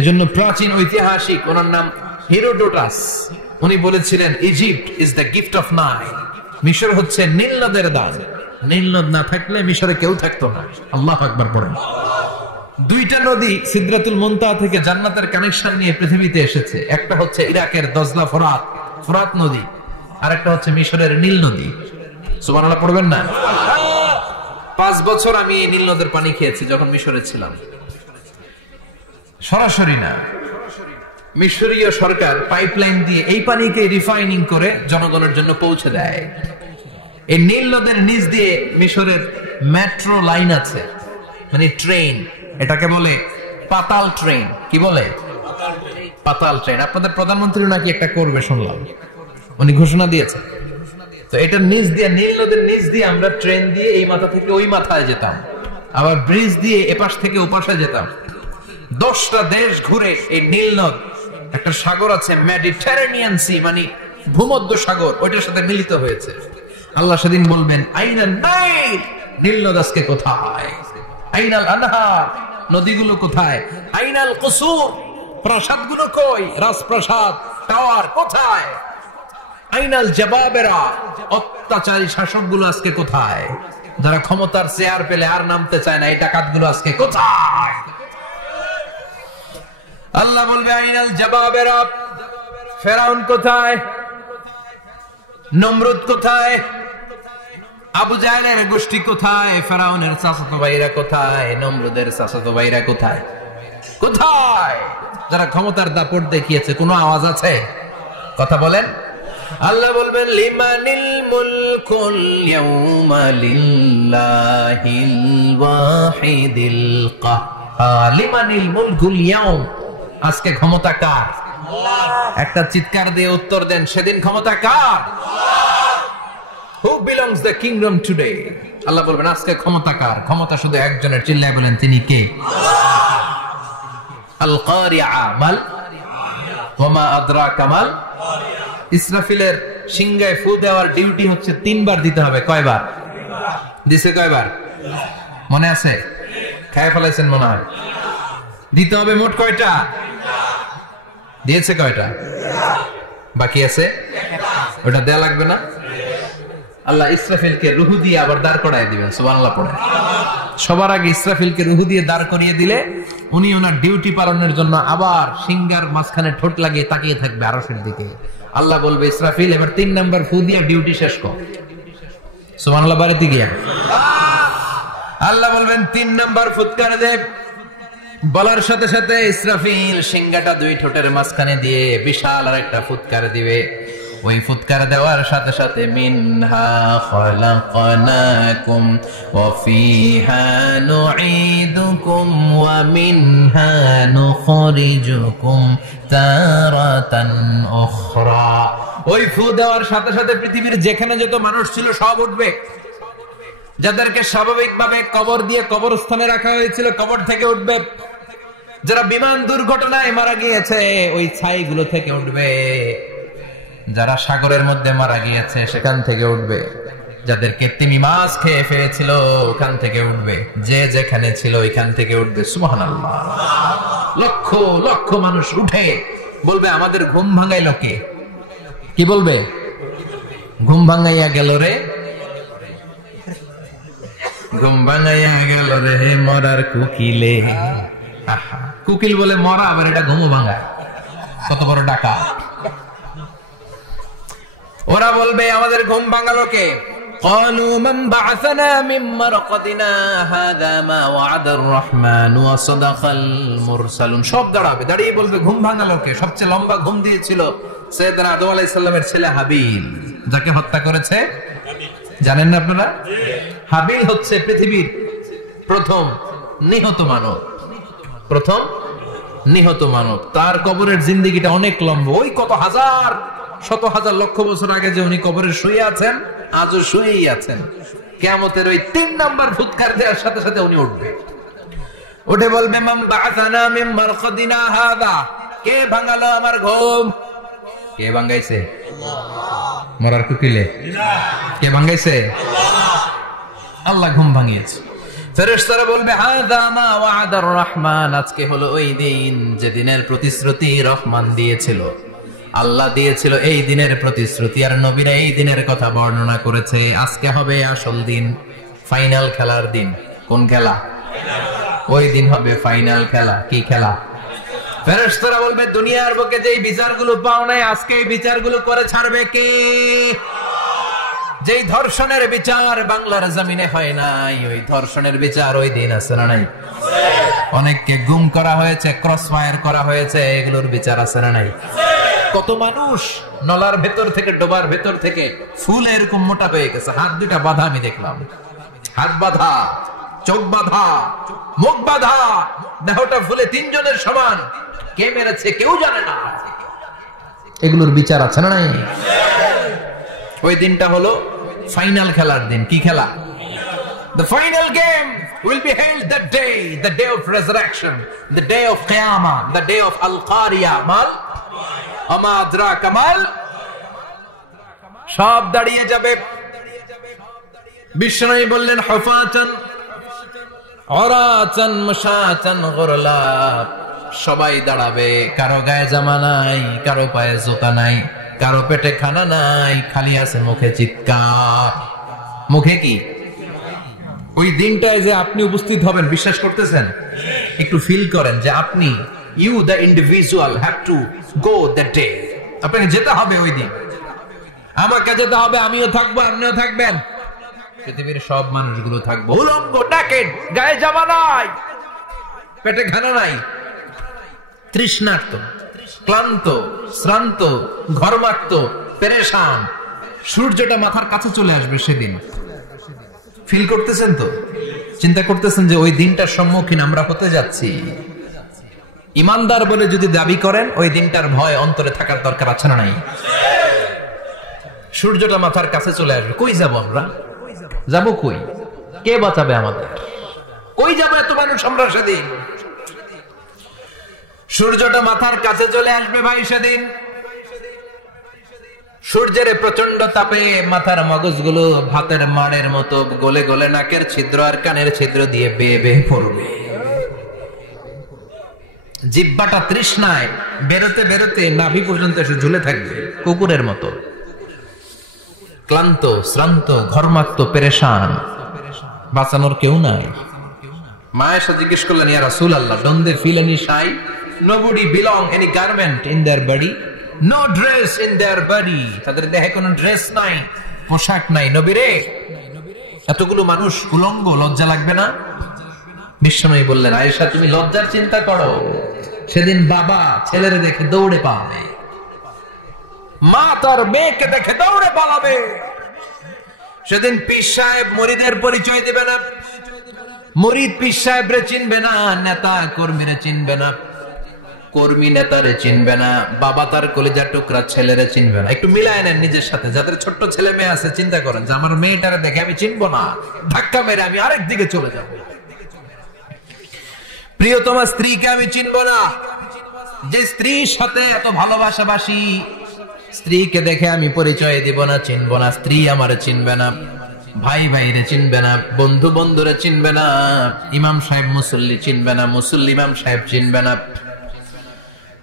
এজন্য প্রাচীন ঐতিহাসিক, ওনার নাম হেরোডোটাস, উনি বলেছিলেন Egypt is the gift of Nile, মিশর হচ্ছে নীল নদের দান। নীল নদ না থাকলে মিশরে কেউ থাকতো না। আল্লাহু আকবার পড়েন। 2টা নদী সিদরাতুল মুনতাহা থেকে জান্নাতের কানেকশন নিয়ে পৃথিবীতে এসেছে। একটা হচ্ছে ইরাকের দজলা ফোরাত নদী, আর একটা হচ্ছে মিশরের নীল নদী। সুবহানাল্লাহ পড়বেন না? 5 বছর আমি এই নীল নদের পানি খেয়েছি যখন মিশরে ছিলাম। সরাসরি না, মিশরীয় সরকার পাইপলাইন দিয়ে এই পানিকে রিফাইনিং করে জনগণের জন্য পৌঁছে দেয়। এই নীল নদের নিচ দিয়ে মিশরের মেট্রো লাইন আছে, মানে ট্রেন, এটাকে বলে পাতাল ট্রেন। কি বলে? পাতাল ট্রেন। আপনাদের প্রধানমন্ত্রী নাকি একটা করবে শুনলাম, উনি ঘোষণা দিয়েছে। তো এটার নিচ দিয়ে, নীল নদের নিচ দিয়ে আমরা ট্রেন দিয়ে এই মাথা থেকে ওই মাথায় যেতাম, আবার ব্রিজ দিয়ে এপাশ থেকে ওপাশে যেতাম। 10টা দেশ ঘুরে এই নীল নদ, একটা সাগর আছে মেডিটেরেনিয়ান সি, মানে ভূমধ্য সাগর, ওইটার সাথে মিলিত হয়েছে। আল্লাহ সেদিন বলবেন আইনাল নাইল, নীল নদ আজকে কোথায়? আইনাল আনহার, নদীগুলো কোথায়? আইনাল কুসুর, প্রাসাদগুলো কই? রাজপ্রাসাদ, টাওয়ার কোথায়? আইনাল জাবাবেরা, অত্যাচারী শাসকগুলো আজকে কোথায়? যারা ক্ষমতার চেয়ার পেলে আর নামতে চায় না, এই ডাকাতগুলো আজকে কোথায়? আল্লাহ বলবে আইনাল জাবাবেরা, ফেরাউন কোথায়? নমরুদ কোথায়? আবু জাহেলের গোষ্ঠী কোথায়? ফেরাউনের চাচাতো ভাইরা কোথায়? নমরুদের চাচাতো ভাইরা কোথায়? কোথায়? যারা ক্ষমতার দাপট দেখিয়েছে, কোনো আওয়াজ আছে? কথা বলেন। আল্লাহ বলবেন লিমানিল মুলকুল ইয়াউমা লিল্লাহিল ওয়াহিদিল কাহ্হার। লিমানিল মুলকুল ইয়াউম, আজকে ক্ষমতা কার? একটা চিৎকার দিয়ে উত্তর দেন, সেদিন ক্ষমতা কার? Who belongs the kingdom today? আল্লাহ বলবেন আজকে ক্ষমতা কার? ক্ষমতা শুধু একজনের, চিল্লায় বলেন তিনি কে? আল কারিআ মাল ওয়া মা আদরাকা মাল। ইসরাফিলের সিংহায় ফু দেওয়ার ডিউটি হচ্ছে 3 বার দিতে হবে। কয়বার দিছে? কয়বার মনে আছে? খায় ফেলাইছেন মনে হয়। দিতে হবে মোট কয়টা? দিয়েছে কয়টা? বাকি আছে, ওটা দেয়া লাগবে না? আল্লাহ ইসরাফিলকে রুহু দিয়ে আবার দাঁড় করায় দিবেন। সুবহানাল্লাহ পড়ে। সবার আগে ইসরাফিলকে রুহু দিয়ে দাঁড় করিয়ে দিলে উনি ওনার ডিউটি পালনের জন্য আবার সিংহার মাঝখানে ঠোঁট লাগিয়ে তাকিয়ে থাকবে আরশের দিকে। আল্লাহ বলবে ইসরাফিল এবার 3 নাম্বার ফু দিয়ে ডিউটি শেষ কর। সুবহানাল্লাহ বাড়িতে গিয়া আল্লাহ বলবেন 3 নাম্বার ফুৎকার দে। বলার সাথে সাথে ইসরাফিল সিংহাটা 2 ঠোঁটের মাঝখানে দিয়ে বিশাল আর একটা ফুৎকার দিবে। ওই ফুৎকার দেওয়ার সাথে সাথে মিনহা খালাকনাকুম ওয়া ফিহা নুঈদুকুম ওয়া মিনহা নুখরিজুকুম তারাতান উখরা। ওই ফু দেওয়ার সাথে সাথে পৃথিবীর যেখানে যত মানুষ ছিল সব উঠবে। যাদেরকে স্বাভাবিকভাবে কবর দিয়ে কবরস্থানে রাখা হয়েছিল কবর থেকে উঠবে। যারা বিমান দুর্ঘটনায় মারা গিয়েছে ওই ছাইগুলো থেকে উঠবে। যারা সাগরের মধ্যে মারা গিয়েছে সেখান থেকে উঠবে। যাদেরকে তিমি মাছ খেয়ে ফেলেছিল ওখান থেকে উঠবে। যে যেখানে ছিল ওইখান থেকে উঠবে। সুবহানাল্লাহ। লক্ষ লক্ষ মানুষ উঠে বলবে আমাদের ঘুম ভাঙাইল কে? কি বলবে? ঘুম ভাঙাইয়া গেল রে, ঘুম ভাঙাইয়া গেল রে মরার কুকিলে। কুকিল বলে মরা, আবার এটা ঘুম ভাঙা। কত বড় ডাকা। ওরা বলবে আমাদের ঘুম ভাঙালো কে? قالوا من بعثنا من مرقدنا هذا ما وعد الرحمن وصدق المرسلون। সব দাঁড়াবে, দাঁড়িয়ে বলবে ঘুম ভাঙালো কে? সবচেয়ে লম্বা ঘুম দিয়েছিল সাইয়েদনা আদম আলাইহিস সালামের ছেলে হাবিল, যাকে হত্যা করেছে জানেন না আপনারা? হাবিল হচ্ছে পৃথিবীর প্রথম নিহত মানব। প্রথম নিহত মানব। তার কবরের জিন্দেগিটা অনেক লম্বা। ওই কত হাজার শত হাজার লক্ষ বছর আগে যে উনি কবরে শুয়ে আছেন, আজও শুয়েই আছেন। কিয়ামতের ওই 3 নাম্বার ফুৎকার দেওয়ার সাথে সাথে উনি উঠবে। উঠে বলবে মান বা'আসানা মিন মারকাদিনা হাযা। কে ভাঙালো আমার ঘুম? কে ভাঙাইছে? আল্লাহ। মরার কুকিলে কে ভাঙাইছে? আল্লাহ। আল্লাহ ঘুম ভাঙিয়েছে। ফেরেশতারা বলবে হাযা মা ওয়া'দার রহমান। আজকে হলো ওই দিন যে দিনের প্রতিশ্রুতি রহমান দিয়েছিল। আল্লাহ দিয়েছিল এই দিনের প্রতিশ্রুতি, আর নবীরা এই দিনের কথা বর্ণনা করেছে। আজকে হবে আসল দিন, ফাইনাল খেলার দিন। কোন খেলা? ওই দিন হবে ফাইনাল খেলা। কি খেলা? ফেরেশতারা বলবে দুনিয়ার বুকে যেই বিচারগুলো পাও নাই আজকে এই বিচারগুলো করে ছাড়বে কে? যেই ধর্ষণের বিচার বাংলার জমিনে হয় নাই, ওই ধর্ষণের বিচার ওই দিন আছে না নাই? অনেককে গুম করা হয়েছে, ক্রস ফায়ার করা হয়েছে, এগুলোর বিচার আছে না নাই? কত মানুষ নলার ভেতর থেকে, ডোবার ভেতর থেকে ফুল এরকম মোটা হয়ে গেছে। হাত দুটা বাঁধা আমি দেখলাম। হাত বাঁধা, চোখ বাঁধা, মুখ বাঁধা, দেহটা ফুলে 3 জনের সমান। কে মেরেছে কেউ জানে না। এগুলোর বিচার আছে না নাই? ওই দিনটা হলো ফাইনাল খেলার দিন। কি খেলা? The final game will be held that day, the day of resurrection, the day of Qiyamah, the day of Al-Qari'ah. Mal আমা আদরাকা মাল। সব দাঁড়িয়ে যাবে। বিষ্ণু বললেন হুফাতান উরাতান মুশাতান গুরলা। সবাই দাঁড়াবে। কারো গায়ে জামা নাই, কারো পায়ে জুতা নাই, কারো পেটে খানা নাই, খালি আছে মুখে চিৎকার। মুখে কি? ওই দিনটায় যে আপনি উপস্থিত হবেন, বিশ্বাস করতেছেন? একটু ফিল করেন যে আপনি, you the individual have to go that day. আপনাকে যেতে হবে ওই দিন। আমাকে যেতে হবে, আমিও থাকবো, আপনিও থাকবেন, পৃথিবীর সব মানুষগুলো থাকবো। উলঙ্গ, নাকেড, গায়ে জামা নাই, পেটে খানা নাই, তৃষ্ণার্ত। ক্লান্ত, শ্রান্ত, ঘর্মাক্ত, পেরেশান। সূর্যটা মাথার কাছে চলে আসবে সেদিন। ফিল করতেছেন তো? চিন্তা করতেছেন যে ওই দিনটার সম্মুখীন আমরা হতে যাচ্ছি। ইমানদার বলে যদি দাবি করেন, ওই দিনটার ভয় অন্তরে থাকার দরকার আছে না নাই? সূর্যটা মাথার কাছে চলে আসবে, কই যাব আমরা? যাব কই? কে বাঁচাবে আমাদের? কই যাবে এত মানুষ আমরা সেদিন? সূর্যটা মাথার কাছে চলে আসবে ভাই সেদিন। সূর্যের প্রচন্ড তাপে মাথার মগজগুলো ভাতের মাড়ের মতো গলে গলে নাকের ছিদ্র আর কানের ছিদ্র দিয়ে বেয়ে বেয়ে পড়বে। জিহ্বাটা তৃষ্ণায় বেরোতে বেরোতে নাভি পর্যন্ত এসে ঝুলে থাকবে কুকুরের মতো। ক্লান্ত, শ্রান্ত, ঘর্মাক্ত, পেরেশান, বাঁচানোর কেউ নাই। মা এসে জিজ্ঞেস করলেন, ইয়া রাসূলুল্লাহ, don't they feel any shy? Nobody belong any garment in their body, no dress in their body. তাদের দেহে কোনো ড্রেস নাই, পোশাক নাই। নবী রে, এতগুলো মানুষ উলঙ্গ, লজ্জা লাগবে না? বিশ্বনবী বললেন, আয়েশা তুমি লজ্জার চিন্তা করো, সেদিন বাবা ছেলেরে দেখে দৌড়ে পালাবে, মা তার মেয়েকে দেখে দৌড়ে পালাবে। সেদিন পীর সাহেব মুরিদের পরিচয় দিবে না, মুরিদ পীর সাহেবরে চিনবে না, নেতা কর্মীরে চিনবে না, কর্মী নেতারে চিনবে না, বাবা তার কলিজার টুকরা ছেলেরে চিনবে না। একটু মিলায় নেন নিজের সাথে। যাদের ছোট্ট ছেলে মেয়ে আছে, চিন্তা করেন যে আমার মেয়েটারে দেখে আমি চিনবো না, ধাক্কা মেরে আমি আরেক দিকে চলে যাব। প্রিয়তমা স্ত্রীকে আমি চিনবো না, যে স্ত্রীর সাথে এত ভালোবাসাবাসি, স্ত্রীকে দেখে আমি পরিচয় দিব না, চিনবো না। স্ত্রী আমারে চিনবে না, ভাই ভাইরে চিনবে না, বন্ধু বন্ধুরে চিনবে না, ইমাম সাহেব মুসল্লি চিনবে না, মুসল্লি ইমাম সাহেব চিনবে না,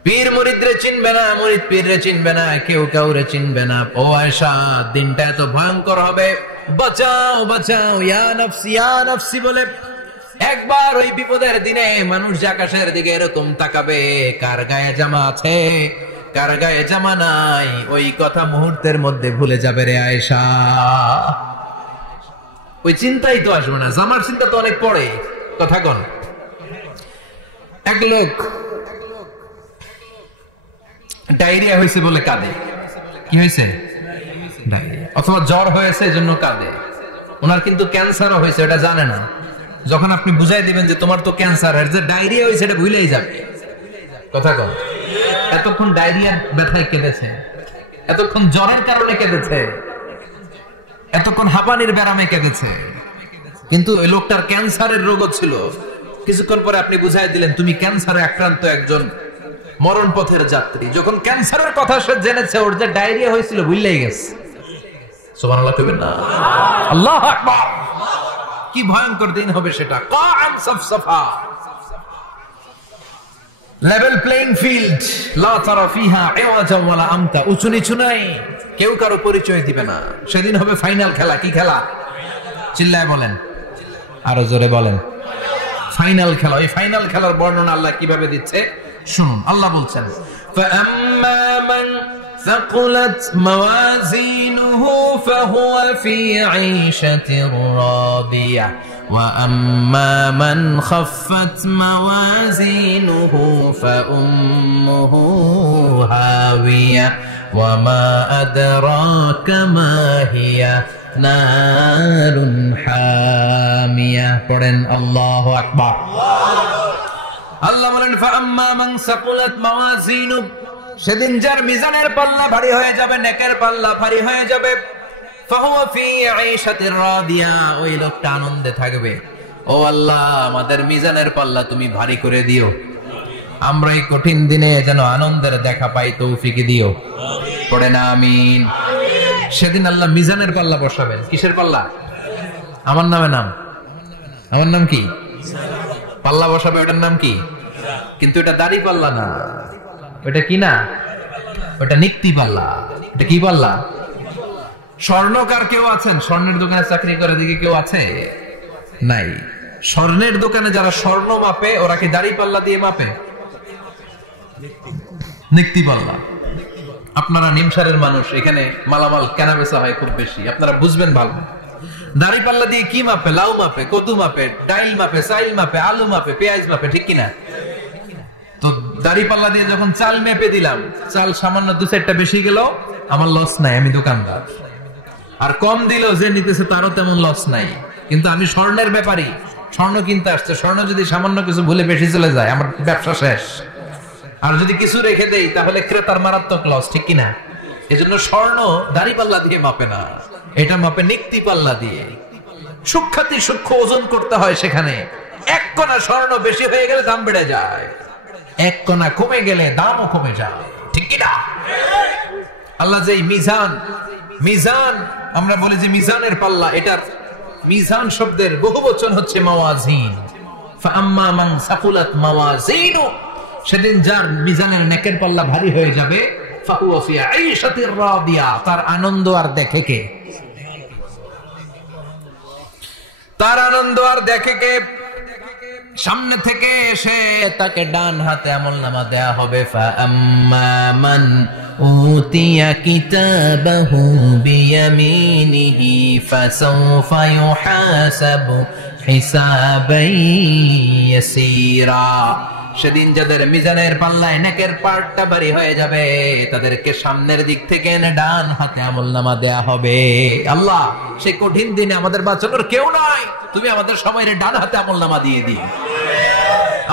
পীর মুরিদরে চিনবে না, মুরিদ পীররে চিনবে না, কেউ কাউরে চিনবে না। ও আয়েশা, দিনটা এত ভয়ঙ্কর হবে, বাঁচাও বাঁচাও, ইয়া নফসি ইয়া নফসি বলে একবার ওই বিপদের দিনে মানুষ আকাশের দিকে এরকম তাকাবে, কার গায়ে জামা আছে কার গায়ে জামা নাই, ওই কথা মুহূর্তের মধ্যে ভুলে যাবে রে আয়েশা। ওই চিন্তাই তো আসবে না, জামার চিন্তা তো অনেক পরে। কথা কন। এক লোক ডায়রিয়া হয়েছে বলে কাঁদে। কি হয়েছে? ডায়রিয়া। অথবা জ্বর হয়েছে এজন্য কাঁদে। ওনার কিন্তু ক্যান্সারও হয়েছে, এটা জানে না। যখন আপনি বুঝাই দিবেন যে তোমার তো ক্যান্সার, এর যে ডায়রিয়া হয়েছে এটা ভুলেই যাবে। কথা কন। এতক্ষণ ডায়রিয়ার ব্যথায় কেঁদেছে, এতক্ষণ জ্বরের কারণে কেঁদেছে, এতক্ষণ হাঁপানির ব্যারামে কেঁদেছে, কিন্তু ওই লোকটার ক্যান্সারের রোগও ছিল। কিছুক্ষণ পরে আপনি বুঝাই দিলেন তুমি ক্যান্সারে আক্রান্ত একজন মরণ পথের যাত্রী। যখন ক্যান্সারের কথা সে জেনেছে, ওর যে ডায়রিয়া হয়েছিল ভুলেই গেছে। সুবহানাল্লাহ কইবেন না? আল্লাহু আকবার। কি ভয়ঙ্কর দিন হবে সেটা। কাআন সাফসাফা, লেভেল প্লেইং ফিল্ড, লা তারা ফিহা ইওয়াজা ওয়ালা আমতা। উঁচু নিচু নাই, কেউ কারো পরিচয় দিবে না। সেদিন হবে ফাইনাল খেলা। কি খেলা? চিল্লায় বলেন, আরো জোরে বলেন। ফাইনাল খেলা। এই ফাইনাল খেলার বর্ণনা আল্লাহ কিভাবে দিচ্ছে শুনুন। আল্লাহ বলছেন, ফাআম্মা মান ثقلت موازينه فهو في عيشة راضية وأما من خفت موازينه فأمه هاوية وما أدراك ما هي نار حامية. পড়েন আল্লাহু আকবার। আল্লাহ বলেন, ফাআম্মা মান সাকুলাত মাওয়াজিনুহু, সেদিন যার মিজানের পাল্লা ভারী হয়ে যাবে, নেকের পাল্লা ভারী হয়ে যাবে, ফাহুয়া ফি আইশাতির রাদিয়া, ওই লোকটা আনন্দে থাকবে। ও আল্লাহ, আমাদের মিজানের পাল্লা তুমি ভারী করে দিও, আমরা এই কঠিন দিনে যেন আনন্দের দেখা পাই, তৌফিক দিও। পড়ে না আমিন। সেদিন আল্লাহ মিজানের পাল্লা বসাবেন। কিসের পাল্লা? আমার নামে নাম। আমার নাম কি? পাল্লা বসাবে, ওটার নাম কি? কিন্তু এটা দাড়ি পাল্লা না, ওটা কি না, ওটা নিক্তি পাল্লা। এটা কি পাল্লা? স্বর্ণকার কেউ আছেন? স্বর্ণের দোকানে চাকরি করে দিকে কেউ আছে? নাই। স্বর্ণের দোকানে যারা স্বর্ণ মাপে, ওরা কি দাড়ি পাল্লা দিয়ে মাপে? নিক্তি পাল্লা। আপনারা নিমসারের মানুষ, এখানে মালামাল কেনা বেচা হয় খুব বেশি, আপনারা বুঝবেন ভালো। দাড়ি পাল্লা দিয়ে কি মাপে? লাউ মাপে, কদু মাপে, ডাইল মাপে, চাইল মাপে, আলু মাপে, পেঁয়াজ মাপে, ঠিক কিনা? তো দাড়ি পাল্লা দিয়ে যখন চাল মেপে দিলাম, চাল সামান্য 2-4টা বেশি গেল, আমার লস নাই, আমি দোকানদার। আর কম দিল যে নিতেছে তারও তেমন লস নাই। কিন্তু আমি স্বর্ণের ব্যাপারী, স্বর্ণ কিনতে আসছে, স্বর্ণ যদি সামান্য কিছু ভুলে বেশি চলে যায় আমার ব্যবসা শেষ। আর যদি কিছু রেখে দেই তাহলে ক্রেতার মারাত্মক লস, ঠিক কিনা? এজন্য স্বর্ণ দাড়ি পাল্লা দিয়ে মাপে না, এটা মাপে নিক্তি পাল্লা দিয়ে। সূক্ষ্মাতি সূক্ষ্ম ওজন করতে হয় সেখানে। 1 কণা স্বর্ণ বেশি হয়ে গেলে দাম বেড়ে যায়, 1 কণা কমে গেলে দামও কমে যায়, ঠিক কিনা? আল্লাহ যে মিজান, মিজান আমরা বলি যে মিজানের পাল্লা, এটার মিজান শব্দের বহুবচন হচ্ছে মাওয়াজিন। ফাআম্মা মান সাকুলাত মাওয়াজিনু, সেদিন যার মিজানের নেকের পাল্লা ভারী হয়ে যাবে, ফাহুয়া ফি আইশাতির রাদিয়া, তার আনন্দ আর দেখে কে? তার আনন্দ আর দেখে কে? সামনে থেকে এসে তাকে ডান হাতে আমলনামা দেয়া হবে। ফাআম্মা মান উতিয়া কিতাবাহু বিয়ামিনিহি ফাসাউফা ইউহাসাবু হিসাবান ইয়াসীরা। সেদিন যাদের মিজানের পাল্লায় নেকের পার্টটা ভারী হয়ে যাবে, তাদেরকে সামনের দিক থেকে এনে ডান হাতে আমলনামা দেয়া হবে। আল্লাহ, সেই কঠিন দিনে আমাদের বাঁচানোর কেউ নাই, তুমি আমাদের সবাইরে ডান হাতে আমলনামা দিয়ে দিও,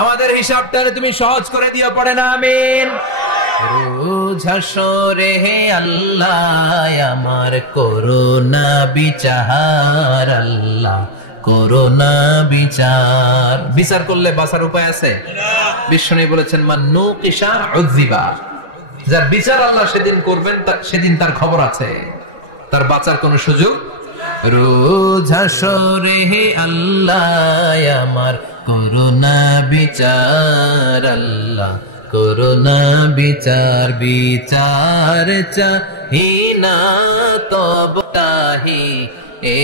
আমাদের হিসাবটা তুমি সহজ করে দিও, পড়ে না আমিন। রোজ হাসরে হে আল্লাহ আমার করোনা বিচার, আল্লাহ করোনা বিচার। বিচার করলে বাঁচার উপায় আছে? বিষ্ণু বলেছেন মান নুকিশা উযিবা, যার বিচার আল্লাহ সেদিন করবেন, সেদিন তার খবর আছে, তার বাঁচার কোনো সুযোগ। রোজ হাসরে হে আল্লাহ আমার করোনা বিচার, আল্লাহ করোনা বিচার। বিচার চাহি না তব তাহি এ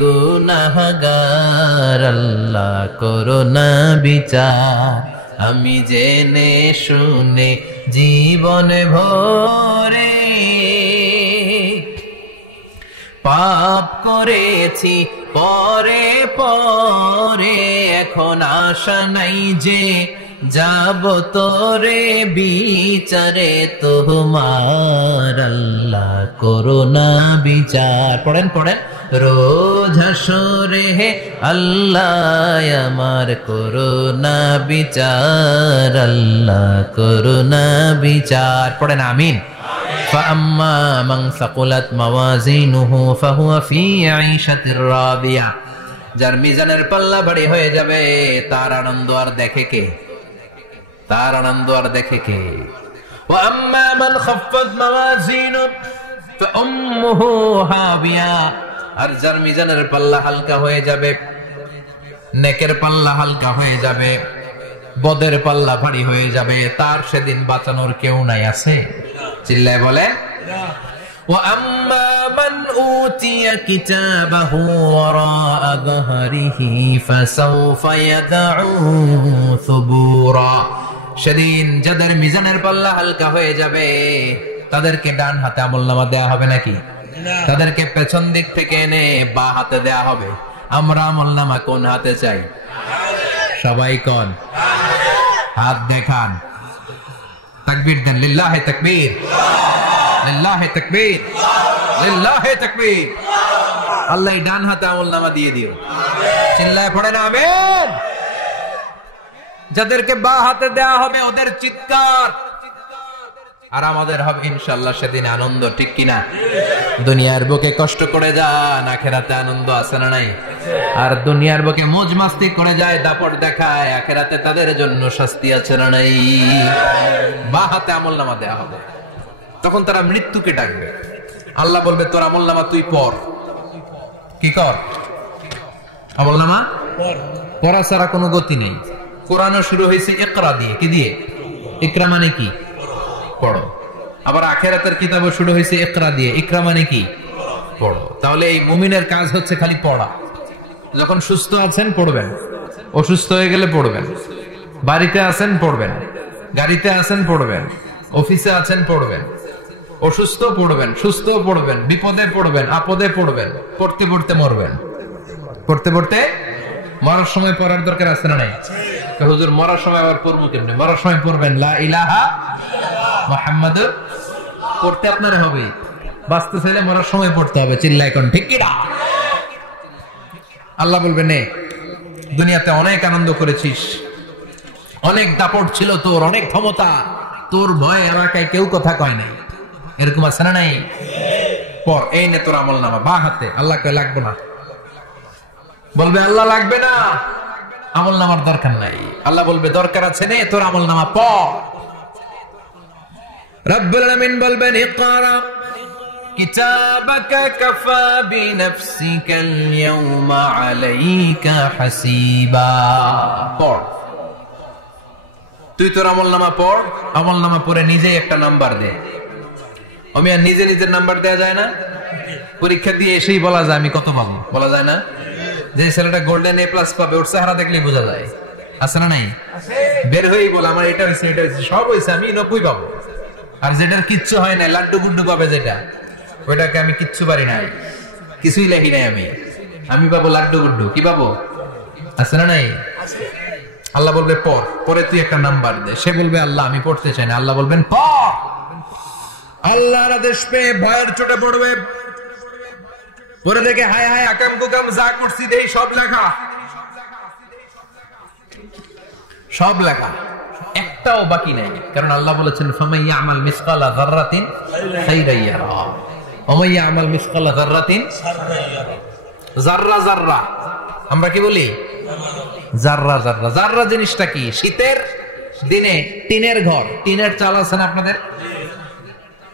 গুনাহগার, আল্লাহ করোনা বিচার। আমি জেনে শুনে জীবন ভরে পাপ করেছি পরে পরে, এখন আশা নাই যে যাব তোরে বিচারে তোমার, আল্লাহ করোনা বিচার। পড়েন পড়েন। রোজ হাসরে হে আল্লাহ আমার করোনা বিচার, আল্লাহ করোনা বিচার। পড়েন আমিন। فأما من ثقلت موازينه فهو في عيشة راضية, যার মিজানের পাল্লা ভারী হয়ে যাবে তার আনন্দ আর দেখে কে? তার আনন্দ আর দেখে কে? وأما من خفت موازينه فأمه هاوية, আর যার মিজানের পাল্লা হালকা হয়ে যাবে, নেকের পাল্লা হালকা হয়ে যাবে, বদের পাল্লা ভারী হয়ে যাবে, তার সেদিন বাঁচানোর কেউ নাই। আছে? চিল্লায় বলে। وَأَمَّا مَنْ أُوتِيَ كِتَابَهُ وَرَاءَ ظَهْرِهِ فَسَوْفَ يَدْعُو ثُبُورًا, সেদিন যাদের মিজানের পাল্লা হালকা হয়ে যাবে তাদেরকে ডান হাতে আমলনামা দেয়া হবে নাকি? তাদেরকে পেছন দিক থেকে এনে বা হাতে দেয়া হবে। আমরা আমলনামা কোন হাতে চাই? সবাই কোন হাত দেখান, তাকবীর দেন। লিল্লাহি তাকবীর, লিল্লাহি তাকবীর, লিল্লাহি তাকবীর। আল্লাহ ডান হাতে আমলনামা দিয়ে দিও। চিল্লায় পড়েন আমিন। যাদেরকে বা হাতে দেয়া হবে ওদের চিৎকার, আর আমাদের হবে ইনশাআল্লাহ সেদিন আনন্দ, ঠিক কিনা? দুনিয়ার বুকে কষ্ট করে যান, আখিরাতে আনন্দ আছে না নাই? আর দুনিয়ার বুকে মौज মাস্তি করে যায়, দাপট দেখায়, আখিরাতে তাদের জন্য শাস্তি আছে না নাই? বা হাতে আমলনামা দেয়া হবে, তখন তারা মৃত্যুকে ডাকবে। আল্লাহ বলবে তোর আমলনামা তুই পড়। কি কর? আমলনামা পড়া ছাড়া কোনো গতি নেই। কোরআনও শুরু হয়েছে ইকরা দিয়ে। কি দিয়ে? ইকরা মানে কি? পড়ো। আবার আখিরাতের কিতাবও শুরু হয়েছে ইকরা দিয়ে। ইকরা মানে কি? পড়ো। তাহলে এই মুমিনের কাজ হচ্ছে খালি পড়া। যখন সুস্থ আছেন পড়বেন, অসুস্থ হয়ে গেলে পড়বেন, বাড়িতে আছেন পড়বেন, গাড়িতে আছেন পড়বেন, অফিসে আছেন পড়বেন, অসুস্থ পড়বেন, সুস্থ পড়বেন, বিপদে পড়বেন, আপদে পড়বেন, পড়তে পড়তে মরবেন। পড়তে পড়তে মরার সময় পড়ার দরকার আছে না নাই? হুজুর মরার সময় আবার পড়বো কেমনে? মরার সময় পড়বেন লা ইলাহা মুহাম্মাদুর, পড়তে আপনার হবে, বাঁচতে চাইলে মরার সময় পড়তে হবে। চিল্লায় কোন ঠিক কি না? আল্লাহ বলবেন নে, দুনিয়াতে অনেক আনন্দ করেছিস, অনেক দাপট ছিল তোর, অনেক ক্ষমতা, তোর ভয়ে এলাকায় কেউ কথা কয় নাই, এরকম আছে না নাই? পর এই নে তোর আমল নামা, বা হাতে। আল্লাহ কয় লাগবে না, বলবে আল্লাহ লাগবে না, আমল নামার দরকার নাই। আল্লাহ বলবে দরকার আছে, নে তোর আমল নামা পড়। রব্বুল আলামিন বলবেন ইকরা কিতাবাকা কাফা বিনাফসিকাল ইয়াওমা আলাইকা হাসিবা। পড়, তুই তোর আমল নামা পড়, আমল নামা পড়ে নিজে একটা নাম্বার দে। আমি আর নিজে নিজের নাম্বার দেয়া যায় না? পরীক্ষা দিয়ে এসেই বলা যায় আমি কত পাবো, বলা যায় না? যে ছেলেটা গোল্ডেন এ প্লাস পাবে ওর চেহারা দেখলে বোঝা যায়, আছে না নাই? বের হয়েই বল আমার এটা হয়েছে, এটা হয়েছে, সব হয়েছে, আমি 90 পাবো। আর যেটার কিচ্ছু হয় না, লাড্ডু গুড্ডু পাবে যেটা, ওইটাকে আমি কিচ্ছু পারি নাই, কিছুই লেখি নাই আমি পাবো লাড্ডু গুড্ডু। কি পাবো? আছে না নাই? আল্লাহ বলবে পড়, পরে তুই একটা নাম্বার দে। সে বলবে আল্লাহ আমি পড়তে চাই না। আল্লাহ বলবেন পড়। আল্লাহর আদেশ পেয়ে ভয়ের চোটে পড়বে, পরে দেখে হায় হায় আকাম কুকাম যা করছি দেই সব লেখা, সব লেখা, একটাও বাকি নাই। কারণ আল্লাহ বলেছেন ফামাইয়া আমাল মিসকালা যাররাতিন খাইরান ইয়ারা ওয়া মাইয়া আমাল মিসকালা যাররাতিন যাররা যাররা। আমরা কি বলি? যাররা যাররা। যাররা জিনিসটা কি? শীতের দিনে টিনের ঘর, টিনের চাল আছে না আপনাদের?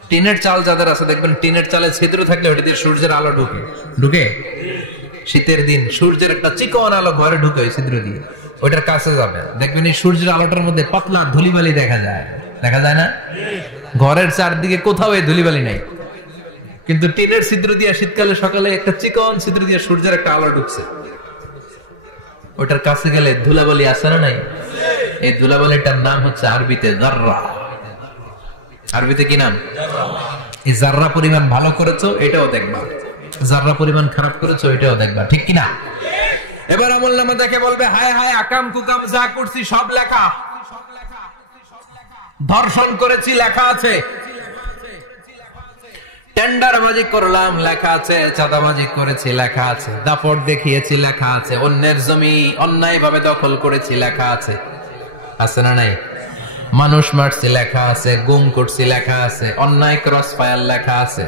টিনের চাল যাদের আছে দেখবেন টিনের চালে ছিদ্র থাকলে ওটা দিয়ে সূর্যের আলো ঢুকে ঢুকে শীতের দিন সূর্যের একটা চিকন আলো ঘরে ঢুকে ওই ছিদ্র দিয়ে, ওইটার কাছে যাবে দেখবেন এই সূর্যের আলোটার মধ্যে পাতলা ধুলিবালি দেখা যায়, দেখা যায় না? ঘরের চারদিকে কোথাও এই ধুলিবালি নাই, কিন্তু টিনের ছিদ্র দিয়ে শীতকালে সকালে একটা চিকন ছিদ্র দিয়ে সূর্যের একটা আলো ঢুকছে, ওটার কাছে গেলে ধুলাবালি আছে না নাই? এই ধুলাবালিটার নাম হচ্ছে আরবিতে যাররা। আরবিতে কি নাম? এই যাররা পরিমাণ ভালো করেছো এটাও দেখবা, যাররা পরিমাণ খারাপ করেছো এটাও দেখবা, ঠিক কিনা? এবার আমলনামা দেখে বলবে হায় হায় আকাম কুকাম যা করছি সব লেখা, ধর্ষণ করেছি লেখা আছে, টেন্ডারবাজি করলাম লেখা আছে, চাঁদাবাজি করেছি লেখা আছে, দাপট দেখিয়েছি লেখা আছে, অন্যের জমি অন্যায়ভাবে দখল করেছি লেখা আছে, আছে না নাই? মানুষ মারছি লেখা আছে, গুম করছি লেখা আছে, অন্যায় ক্রস ফায়ার লেখা আছে,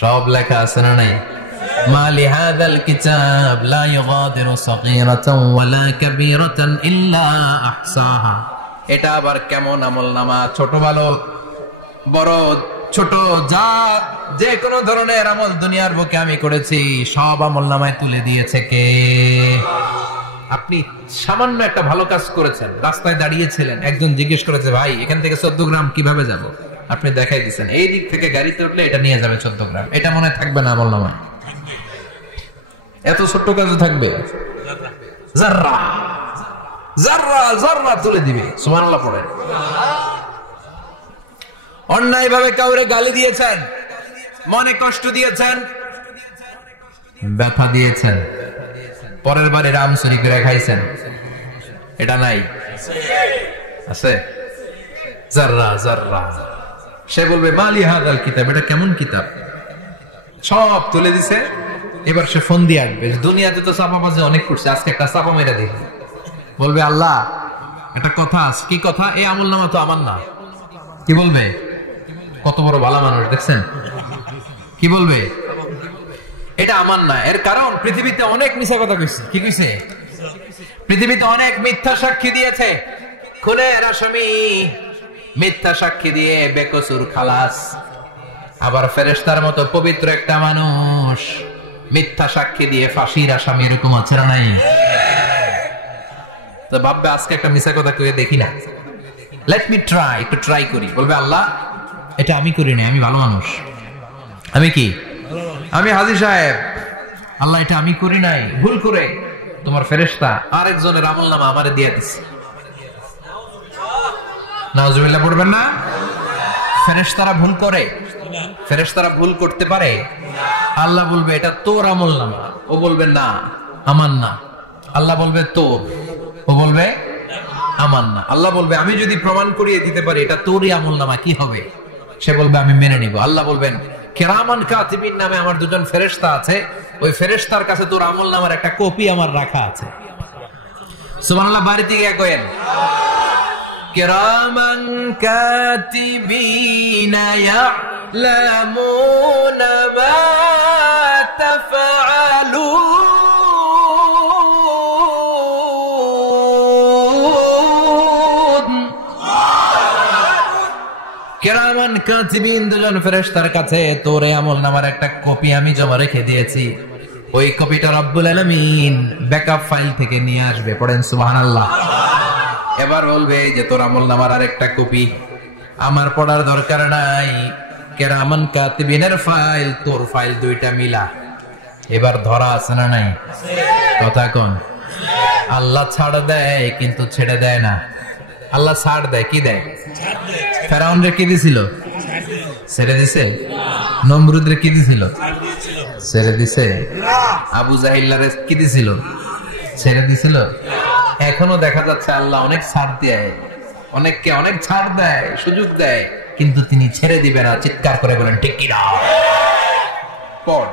সব লেখা আছে না নাই? মা লিহাযাল কিতাব লা ইউগাদিরু সাগীরাতান ওয়ালা কাবীরাতান ইল্লা আহসাহা। এটা আবার কেমন আমলনামা? ছোট ভালো বড় ছোট যা যে কোনো ধরনের আমল দুনিয়ার বুকে আমি করেছি সব আমলনামায় তুলে দিয়েছে কে? আপনি সামান্য একটা ভালো কাজ করেছেন, রাস্তায় দাঁড়িয়েছিলেন, একজন জিজ্ঞেস করেছে ভাই এখান থেকে 14 গ্রাম কিভাবে যাব, আপনি দেখাই দিচ্ছেন এই দিক থেকে গাড়িতে উঠলে এটা নিয়ে যাবে 14 গ্রাম, এটা মনে থাকবে না আমলনামায়? এত ছোট্ট কাজও থাকবে? যাররা যাররা যাররা তুলে দিবে। সুবহানাল্লাহ পড়েন। অন্যায় ভাবে কাউরে গালি দিয়েছেন, মনে কষ্ট দিয়েছেন, ব্যথা দিয়েছেন, পরের বারে রাম চুরি করে খাইছেন, এটা নাই? আছে? যাররা যাররা। সে বলবে মালি হাদাল কিতাব, এটা কেমন কিতাব? সব তুলে দিছে। এবার সে ফোন দিয়ে আসবে, দুনিয়াতে তো চাপাবাজি অনেক করছে, আজকে একটা চাপা মেরে দিই। বলবে আল্লাহ একটা কথা আছে। কি কথা? এই আমলনামা তো আমার না। কি বলবে? কত বড় ভালো মানুষ দেখছেন, কি বলবে? এটা আমার না। এর কারণ পৃথিবীতে অনেক মিথ্যা কথা কইছে। কি কইছে? পৃথিবীতে অনেক মিথ্যা সাক্ষী দিয়েছে, খুনের আসামি মিথ্যা সাক্ষী দিয়ে বেকসুর খালাস। আবার ফেরেশতার মতো পবিত্র একটা মানুষ মিথ্যা সাক্ষী দিয়ে ফাঁসির আসামি, এরকম আছে না নাই? তো ভাববে আজকে একটা মিথ্যা কথা কয়ে দেখি না, লেট মি ট্রাই, একটু ট্রাই করি। বলবে আল্লাহ এটা আমি করিনি, আমি ভালো মানুষ, আমি কি, আমি হাজী সাহেব, আল্লাহ এটা আমি করি নাই, ভুল করে তোমার ফেরেশতা আরেকজনের আমলনামা আমারে দিয়ে দিছে। নাউজুবিল্লাহ পড়বেন না? ফেরেশতারা ভুল করে, ফেরেশতারা ভুল করতে পারে? আল্লাহ বলবে এটা তোর আমলনামা, ও বলবে না আমার না। আল্লাহ বলবে তোর, ও বলবে আমার না। আল্লাহ বলবে আমি যদি প্রমাণ করিয়ে দিতে পারি এটা তোরই আমলনামা, কি হবে? সে বলবে আমি মেনে নিব। আল্লাহ বলবেন কিরামান কাতিবিন নামে আমার দুজন ফেরেশতা আছে, ওই ফেরেশতার কাছে তোর আমলনামার একটা কপি আমার রাখা আছে। সুবহানাল্লাহ। বাড়িতে গিয়ে কইেন কিরামান কাতিবিনা ইয়ালামুনা মা তাফআলুন। কিরামান কাতিবিন দুজন ফেরেশতার কাছে তোর আমলনামার একটা কপি আমি জমা রেখে দিয়েছি। ওই কপিটা রব্বুল আলামিন ব্যাকআপ ফাইল থেকে নিয়ে আসবে। পড়েন সুবহানাল্লাহ। এবার বলবে যে তোর আমলনামার আরেকটা কপি আমার পড়ার দরকার নাই, কিরামান কাতিবিনের ফাইল তোর ফাইল দুইটা মিলা। এবার ধরা আছে না নাই? কথা কোন? আল্লাহ ছাড় দেয় কিন্তু ছেড়ে দেয় না। আল্লাহ ছাড় দেয়, কি দেয়? ফেরাউনরে কি দিছিল? ছেড়ে দিছে। নমরুদরে কি দিছিল? ছেড়ে দিছে। আবু জাহিল্লারে কি দিছিল? ছেড়ে দিছিল। এখনো দেখা যাচ্ছে আল্লাহ অনেক ছাড় দেয়, অনেককে অনেক ছাড় দেয়, সুযোগ দেয়, কিন্তু তিনি ছেড়ে দিবে না। চিৎকার করে বলেন ঠিক কি না? পড়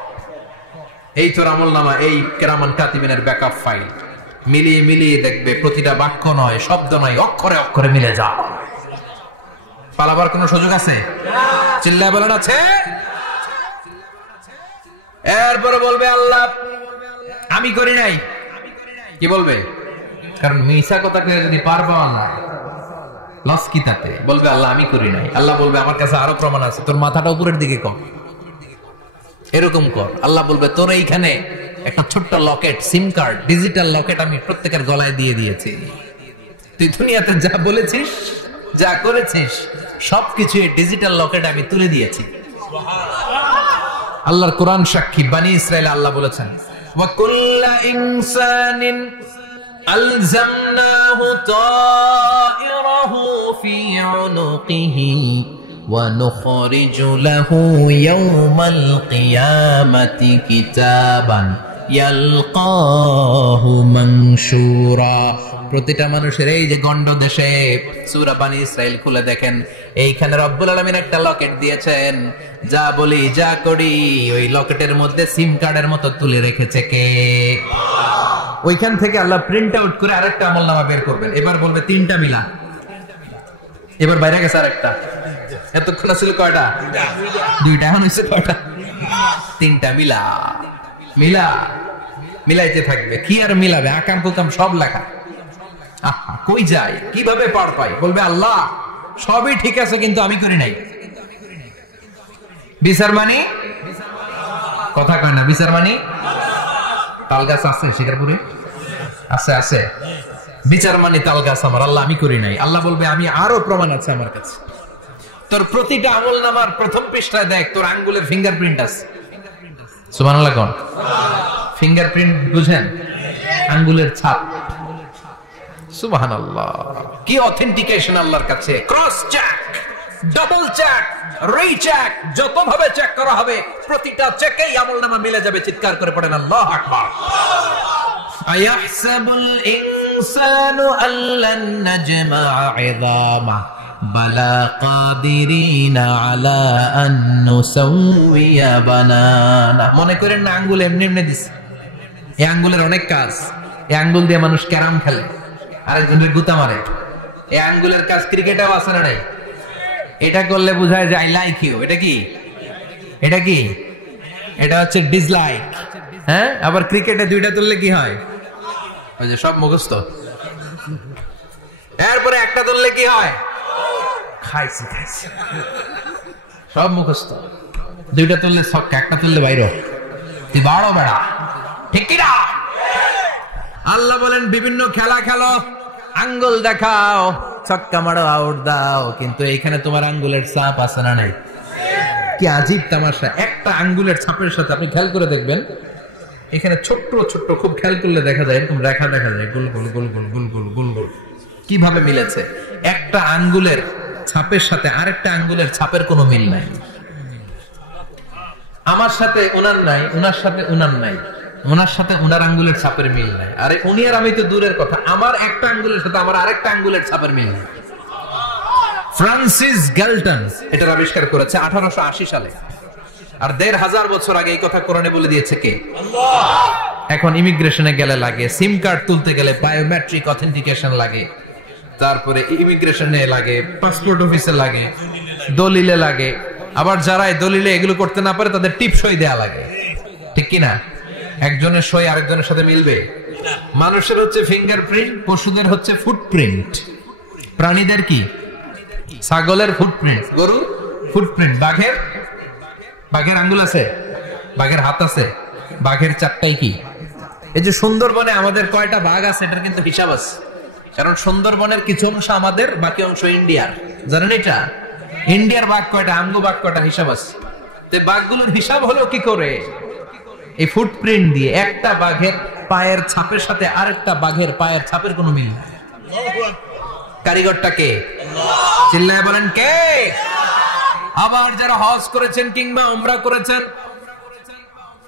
এই তোর আমলনামা, এই কিরামান কাতিবিনের ব্যাকআপ ফাইল মিলিয়ে মিলিয়ে দেখবে প্রতিটা বাক্য নয়, শব্দ নয়, অক্ষরে অক্ষরে মিলে যা। পালাবার কোন সুযোগ আছে? চিল্লায় বলেন আছে। এরপরে বলবে আল্লাহ আমি করি নাই। কি বলবে? কারণ মিশা কথা কে যদি পারবা না লস কি তাতে? বলবে আল্লাহ আমি করি নাই। আল্লাহ বলবে আমার কাছে আরো প্রমাণ আছে, তোর মাথাটা উপরের দিকে কর, এরকম কর। আল্লাহ বলবে তোর এইখানে একটা ছোট্ট লকেট, সিম কার্ড, ডিজিটাল লকেট আমি প্রত্যেকের গলায় দিয়ে দিয়েছি। তুই দুনিয়াতে যা বলেছিস, যা করেছিস, সবকিছু এই ডিজিটাল লকেট আমি তুলে দিয়েছি। আল্লাহর কোরআন সাক্ষী। বনি ইসরাইল আল্লাহ বলেছেন ওয়া কুল্লা ইনসানিন আলজামনাহু তায়রাহু ফি উনুকিহি ওয়া নুখরিজু লাহু ইয়াওমাল কিয়ামাতি কিতাবান ইয়ালকাহু মানশুরা। প্রতিটা মানুষের এই যে গন্ড দেশে সূরা বনি ইসরাইল খুলে দেখেন, এইখানে রব্বুল আলামিন একটা লকেট দিয়েছেন। যা বলি যা করি ওই লকেটের মধ্যে সিম কার্ডের মতো তুলে রেখেছে কে? ওইখান থেকে আল্লাহ প্রিন্ট আউট করে আরেকটা আমলনামা বের করবেন। এবার বলবে তিনটা মিলা। এবার বাইরে গেছে আরেকটা। এতক্ষণ ছিল কয়টা? দুইটা। এখন হয়েছে কয়টা? তিনটা। মিলা মিলা মিলাইতে থাকবে। কি আর মিলাবে? আকাম কুকাম সব লেখা। কই যায়, কিভাবে পার পাই? বলবে আল্লাহ সবই ঠিক আছে কিন্তু আমি করি নাই। বিচার মানি কথা কয় না। বিচার মানি তাল গাছ আছে শিকারপুরে? আছে আছে। বিচার মানি তাল গাছ আমার। আল্লাহ আমি করি নাই। আল্লাহ বলবে আমি আরো প্রমাণ আছে আমার কাছে। তোর প্রতিটা আমলনামার প্রথম পৃষ্ঠায় দেখ তোর আঙ্গুলের ফিঙ্গারপ্রিন্ট আছে। সুবহানাল্লাহ কোন? ফিঙ্গারপ্রিন্ট বুঝেন? আঙ্গুলের ছাপ। সুবহানাল্লাহ। কি অথেন্টিকেশন আল্লাহর কাছে। Cross check, double check, recheck, যত ভাবে চেক করা হবে প্রতিটা চেকেই আমলনামা মিলে যাবে। চিৎকার করে পড়েন আল্লাহু আকবার। আয়াহসাবুল ইনসানু আল্লান নাজমা'a 'ইযামা বালা কাদিরিনা আলা আন নুসাউইয়া বানানা। মনে করেন না আঙ্গুল এমনি এমনি দিছে। এই আঙ্গুলের অনেক কাজ। এই আঙ্গুল দিয়ে মানুষ ক্যারাম খেলে, আরেকজনের গুতা মারে। এই আঙ্গুলের কাজ ক্রিকেটেও আছে না নাই? এটা করলে বোঝায় যে আই লাইক ইউ। এটা কি? এটা কি? এটা হচ্ছে ডিসলাইক। হ্যাঁ, আবার ক্রিকেটে দুইটা তুললে কি হয়? ওই যে সব মুখস্থ। এরপরে একটা তুললে কি হয়? খাইছি খাইছি, সব মুখস্থ। দুইটা তুললে ছক্কা, একটা তুললে বাইরে। তুই বাড়ো বেড়া, ঠিক কিনা? আল্লাহ বলেন বিভিন্ন খেলা খেলো, আঙ্গুল দেখাও, ছক্কা মারো, আউট দাও, কিন্তু এইখানে তোমার আঙ্গুলের ছাপ আছে না নাই? কি আজীব তামাশা। একটা আঙ্গুলের ছাপের সাথে আপনি খেয়াল করে দেখবেন, এখানে ছোট্ট ছোট্ট খুব খেয়াল করলে দেখা যায় এরকম রেখা দেখা যায়, গোল গোল গোল গোল গোল গোল গোল গোল। কিভাবে মিলেছে? একটা আঙ্গুলের ছাপের সাথে আরেকটা আঙ্গুলের ছাপের কোনো মিল নাই। আমার সাথে উনার নাই, উনার সাথে উনার নাই, ওনার সাথে ওনার আঙ্গুলের ছাপের মিল নাই। আরে উনি আর আমি তো দূরের কথা, আমার একটা আঙ্গুলের সাথে আমার আরেকটা আঙ্গুলের ছাপের মিল নাই। ফ্রান্সিস গ্যালটন এটার আবিষ্কার করেছে 1880 সালে। আর 1500 বছর আগে এই কথা কোরআনে বলে দিয়েছে কে? আল্লাহ। এখন ইমিগ্রেশনে গেলে লাগে, সিম কার্ড তুলতে গেলে বায়োমেট্রিক অথেন্টিকেশন লাগে, তারপরে ইমিগ্রেশনে লাগে, পাসপোর্ট অফিসে লাগে, দলিলে লাগে, আবার যারা দলিলে এগুলো করতে না পারে তাদের টিপ সই দেয়া লাগে, ঠিক কিনা? একজনের সই আরেকজনের সাথে মিলবে? মানুষের হচ্ছে ফিঙ্গারপ্রিন্ট, পশুদের হচ্ছে ফুটপ্রিন্ট, প্রাণীদের কি? ছাগলের ফুটপ্রিন্ট, গরুর ফুটপ্রিন্ট, বাঘের আঙ্গুল আছে, বাঘের হাত আছে, বাঘের চারটাই কি? এই যে সুন্দরবনে আমাদের কয়টা বাঘ আছে এটার কিন্তু হিসাব আছে, কারণ সুন্দরবনের কিছু অংশ আমাদের, বাকি অংশ ইন্ডিয়ার। জানেন এটা? ইন্ডিয়ার বাঘ কয়টা, আমগো বাঘ কয়টা, হিসাব আছে। তো বাঘগুলোর হিসাব হলো কি করে? এই ফুটপ্রিন্ট দিয়ে। একটা বাঘের পায়ের ছাপের সাথে আরেকটা বাঘের পায়ের ছাপের কোনো মিল নাই। কারিগরটা কে? চিল্লায় বলেন কে? আবার যারা হজ করেছেন কিংবা উমরা করেছেন,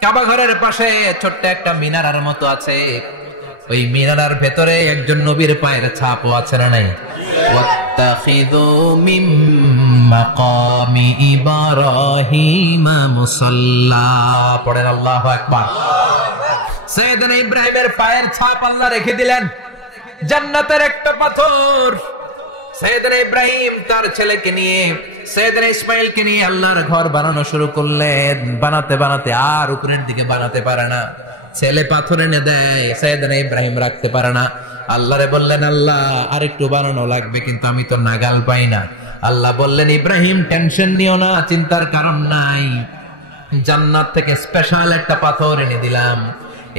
কাবা ঘরের পাশে ছোট্ট একটা মিনারার মতো আছে, ওই মিনারার ভেতরে একজন নবীর পায়ের ছাপও আছে না নাই? ওয়াত্তাখিযু মিন মাকামি ইব্রাহিম মুসাল্লা, পড়েন আল্লাহু আকবার। সাইয়েদনা ইব্রাহিমের পায়ের ছাপ আল্লাহ রেখে দিলেন জান্নাতের একটা পাথর। সাইয়েদনা ইব্রাহিম তার ছেলেকে নিয়ে, সাইয়েদনা ইসমাইলকে নিয়ে আল্লাহর ঘর বানানো শুরু করলেন। বানাতে বানাতে আর উপরের দিকে বানাতে পারে না, ছেলে পাথর এনে দেয়, সাইয়েদনা ইব্রাহিম রাখতে পারে না। আল্লাহরে বললেন, আল্লাহ আর একটু বানানো লাগবে, কিন্তু আমি তো নাগাল পাই না। আল্লাহ বললেন, ইব্রাহিম টেনশন নিও না, চিন্তার কারণ নাই, জান্নাত থেকে স্পেশাল একটা পাথর এনে দিলাম,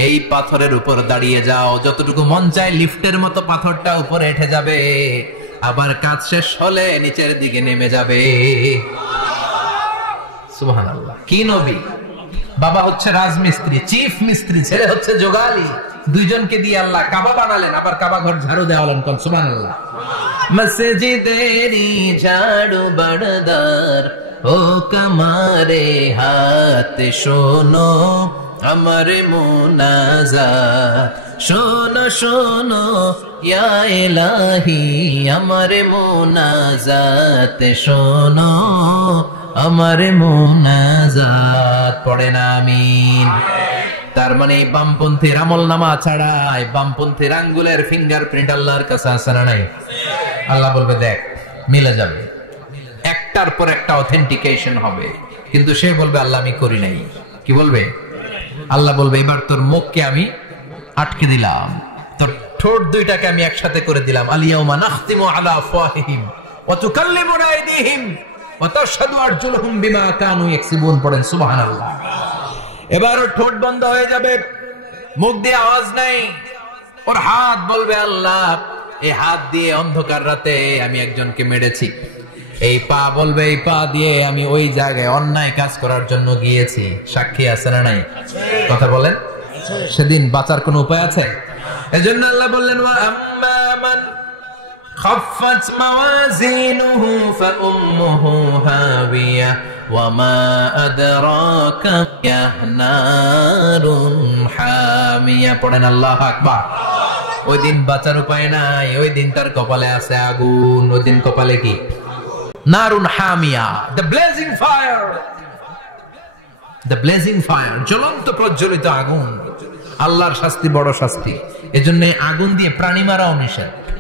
এই পাথরের উপর দাঁড়িয়ে যাও, যতটুকু মন চায় লিফটের মতো পাথরটা উপরে উঠে যাবে, আবার কাজ শেষ হলে নিচের দিকে নেমে যাবে। সুবহানাল্লাহ। কি নবী? বাবা হচ্ছে রাজমিস্ত্রি, চিফ মিস্ত্রি, ছেলে হচ্ছে জোগালি, দুইজনকে দিয়ে আল্লাহ কাবা বানালেন, আবার কাবা ঘর ঝাড়ু দেওয়ালেন। কোন সুবহানাল্লাহ। মসজিদেরি ঝাড়ু বড়দার ও কমারে হাত শোনো আমার মুনাজাত, শোনো শোনো ইয়া ইলাহি আমার মুনাজাত, শোনো আমার মুনাজাত, পড়েন আমিন। তার মানে বামপন্থীর আমল নামা ছাড়া বামপন্থীর আঙ্গুলের ফিঙ্গারপ্রিন্ট আল্লাহর কাছে আছে না নাই? আল্লাহ বলবে দেখ মিলে যাবে, একটার পর একটা অথেন্টিকেশন হবে, কিন্তু সে বলবে আল্লাহ আমি করি নাই। কি বলবে? আল্লাহ বলবে এবার তোর মুখকে আমি আটকে দিলাম, তোর ঠোঁট দুইটাকে আমি একসাথে করে দিলাম। আলিয়াউমা নাখতিমু আলা আফওয়াহিহিম ওয়া তুকাল্লিমুনা আইদিহিম ওয়া তাশহাদু আরজুলুহুম বিমা কানু ইয়াকসিবুন, পড়েন সুবহানাল্লাহ। এবার ওর ঠোঁট বন্ধ হয়ে যাবে, মুখ দিয়ে আওয়াজ নাই, ওর হাত বলবে আল্লাহ এই হাত দিয়ে অন্ধকার রাতে আমি একজনকে মেরেছি, এই পা বলবে এই পা দিয়ে আমি ওই জায়গায় অন্যায় কাজ করার জন্য গিয়েছি। সাক্ষী আছে না নাই? কথা বলেন। সেদিন বাঁচার কোন উপায় আছে? এজন্য আল্লাহ বললেন ওয়া আম্মা মান খাফফাত মাওয়াজিনুহু ফাউম্মুহু হাবিয়া ওয়া মা আদরাকা ইয়া নারুন হামিয়া, পড়েন আল্লাহু আকবার। ওই দিন বাঁচার উপায় নাই, ওই দিন তার কপালে আছে আগুন। ওই দিন কপালে কি? নারুন হামিয়া, the blazing fire, the blazing fire, জ্বলন্ত প্রজ্বলিত আগুন। আল্লাহর শাস্তি বড় শাস্তি, এজন্য আগুন দিয়ে প্রাণী মারাও নিষেধ।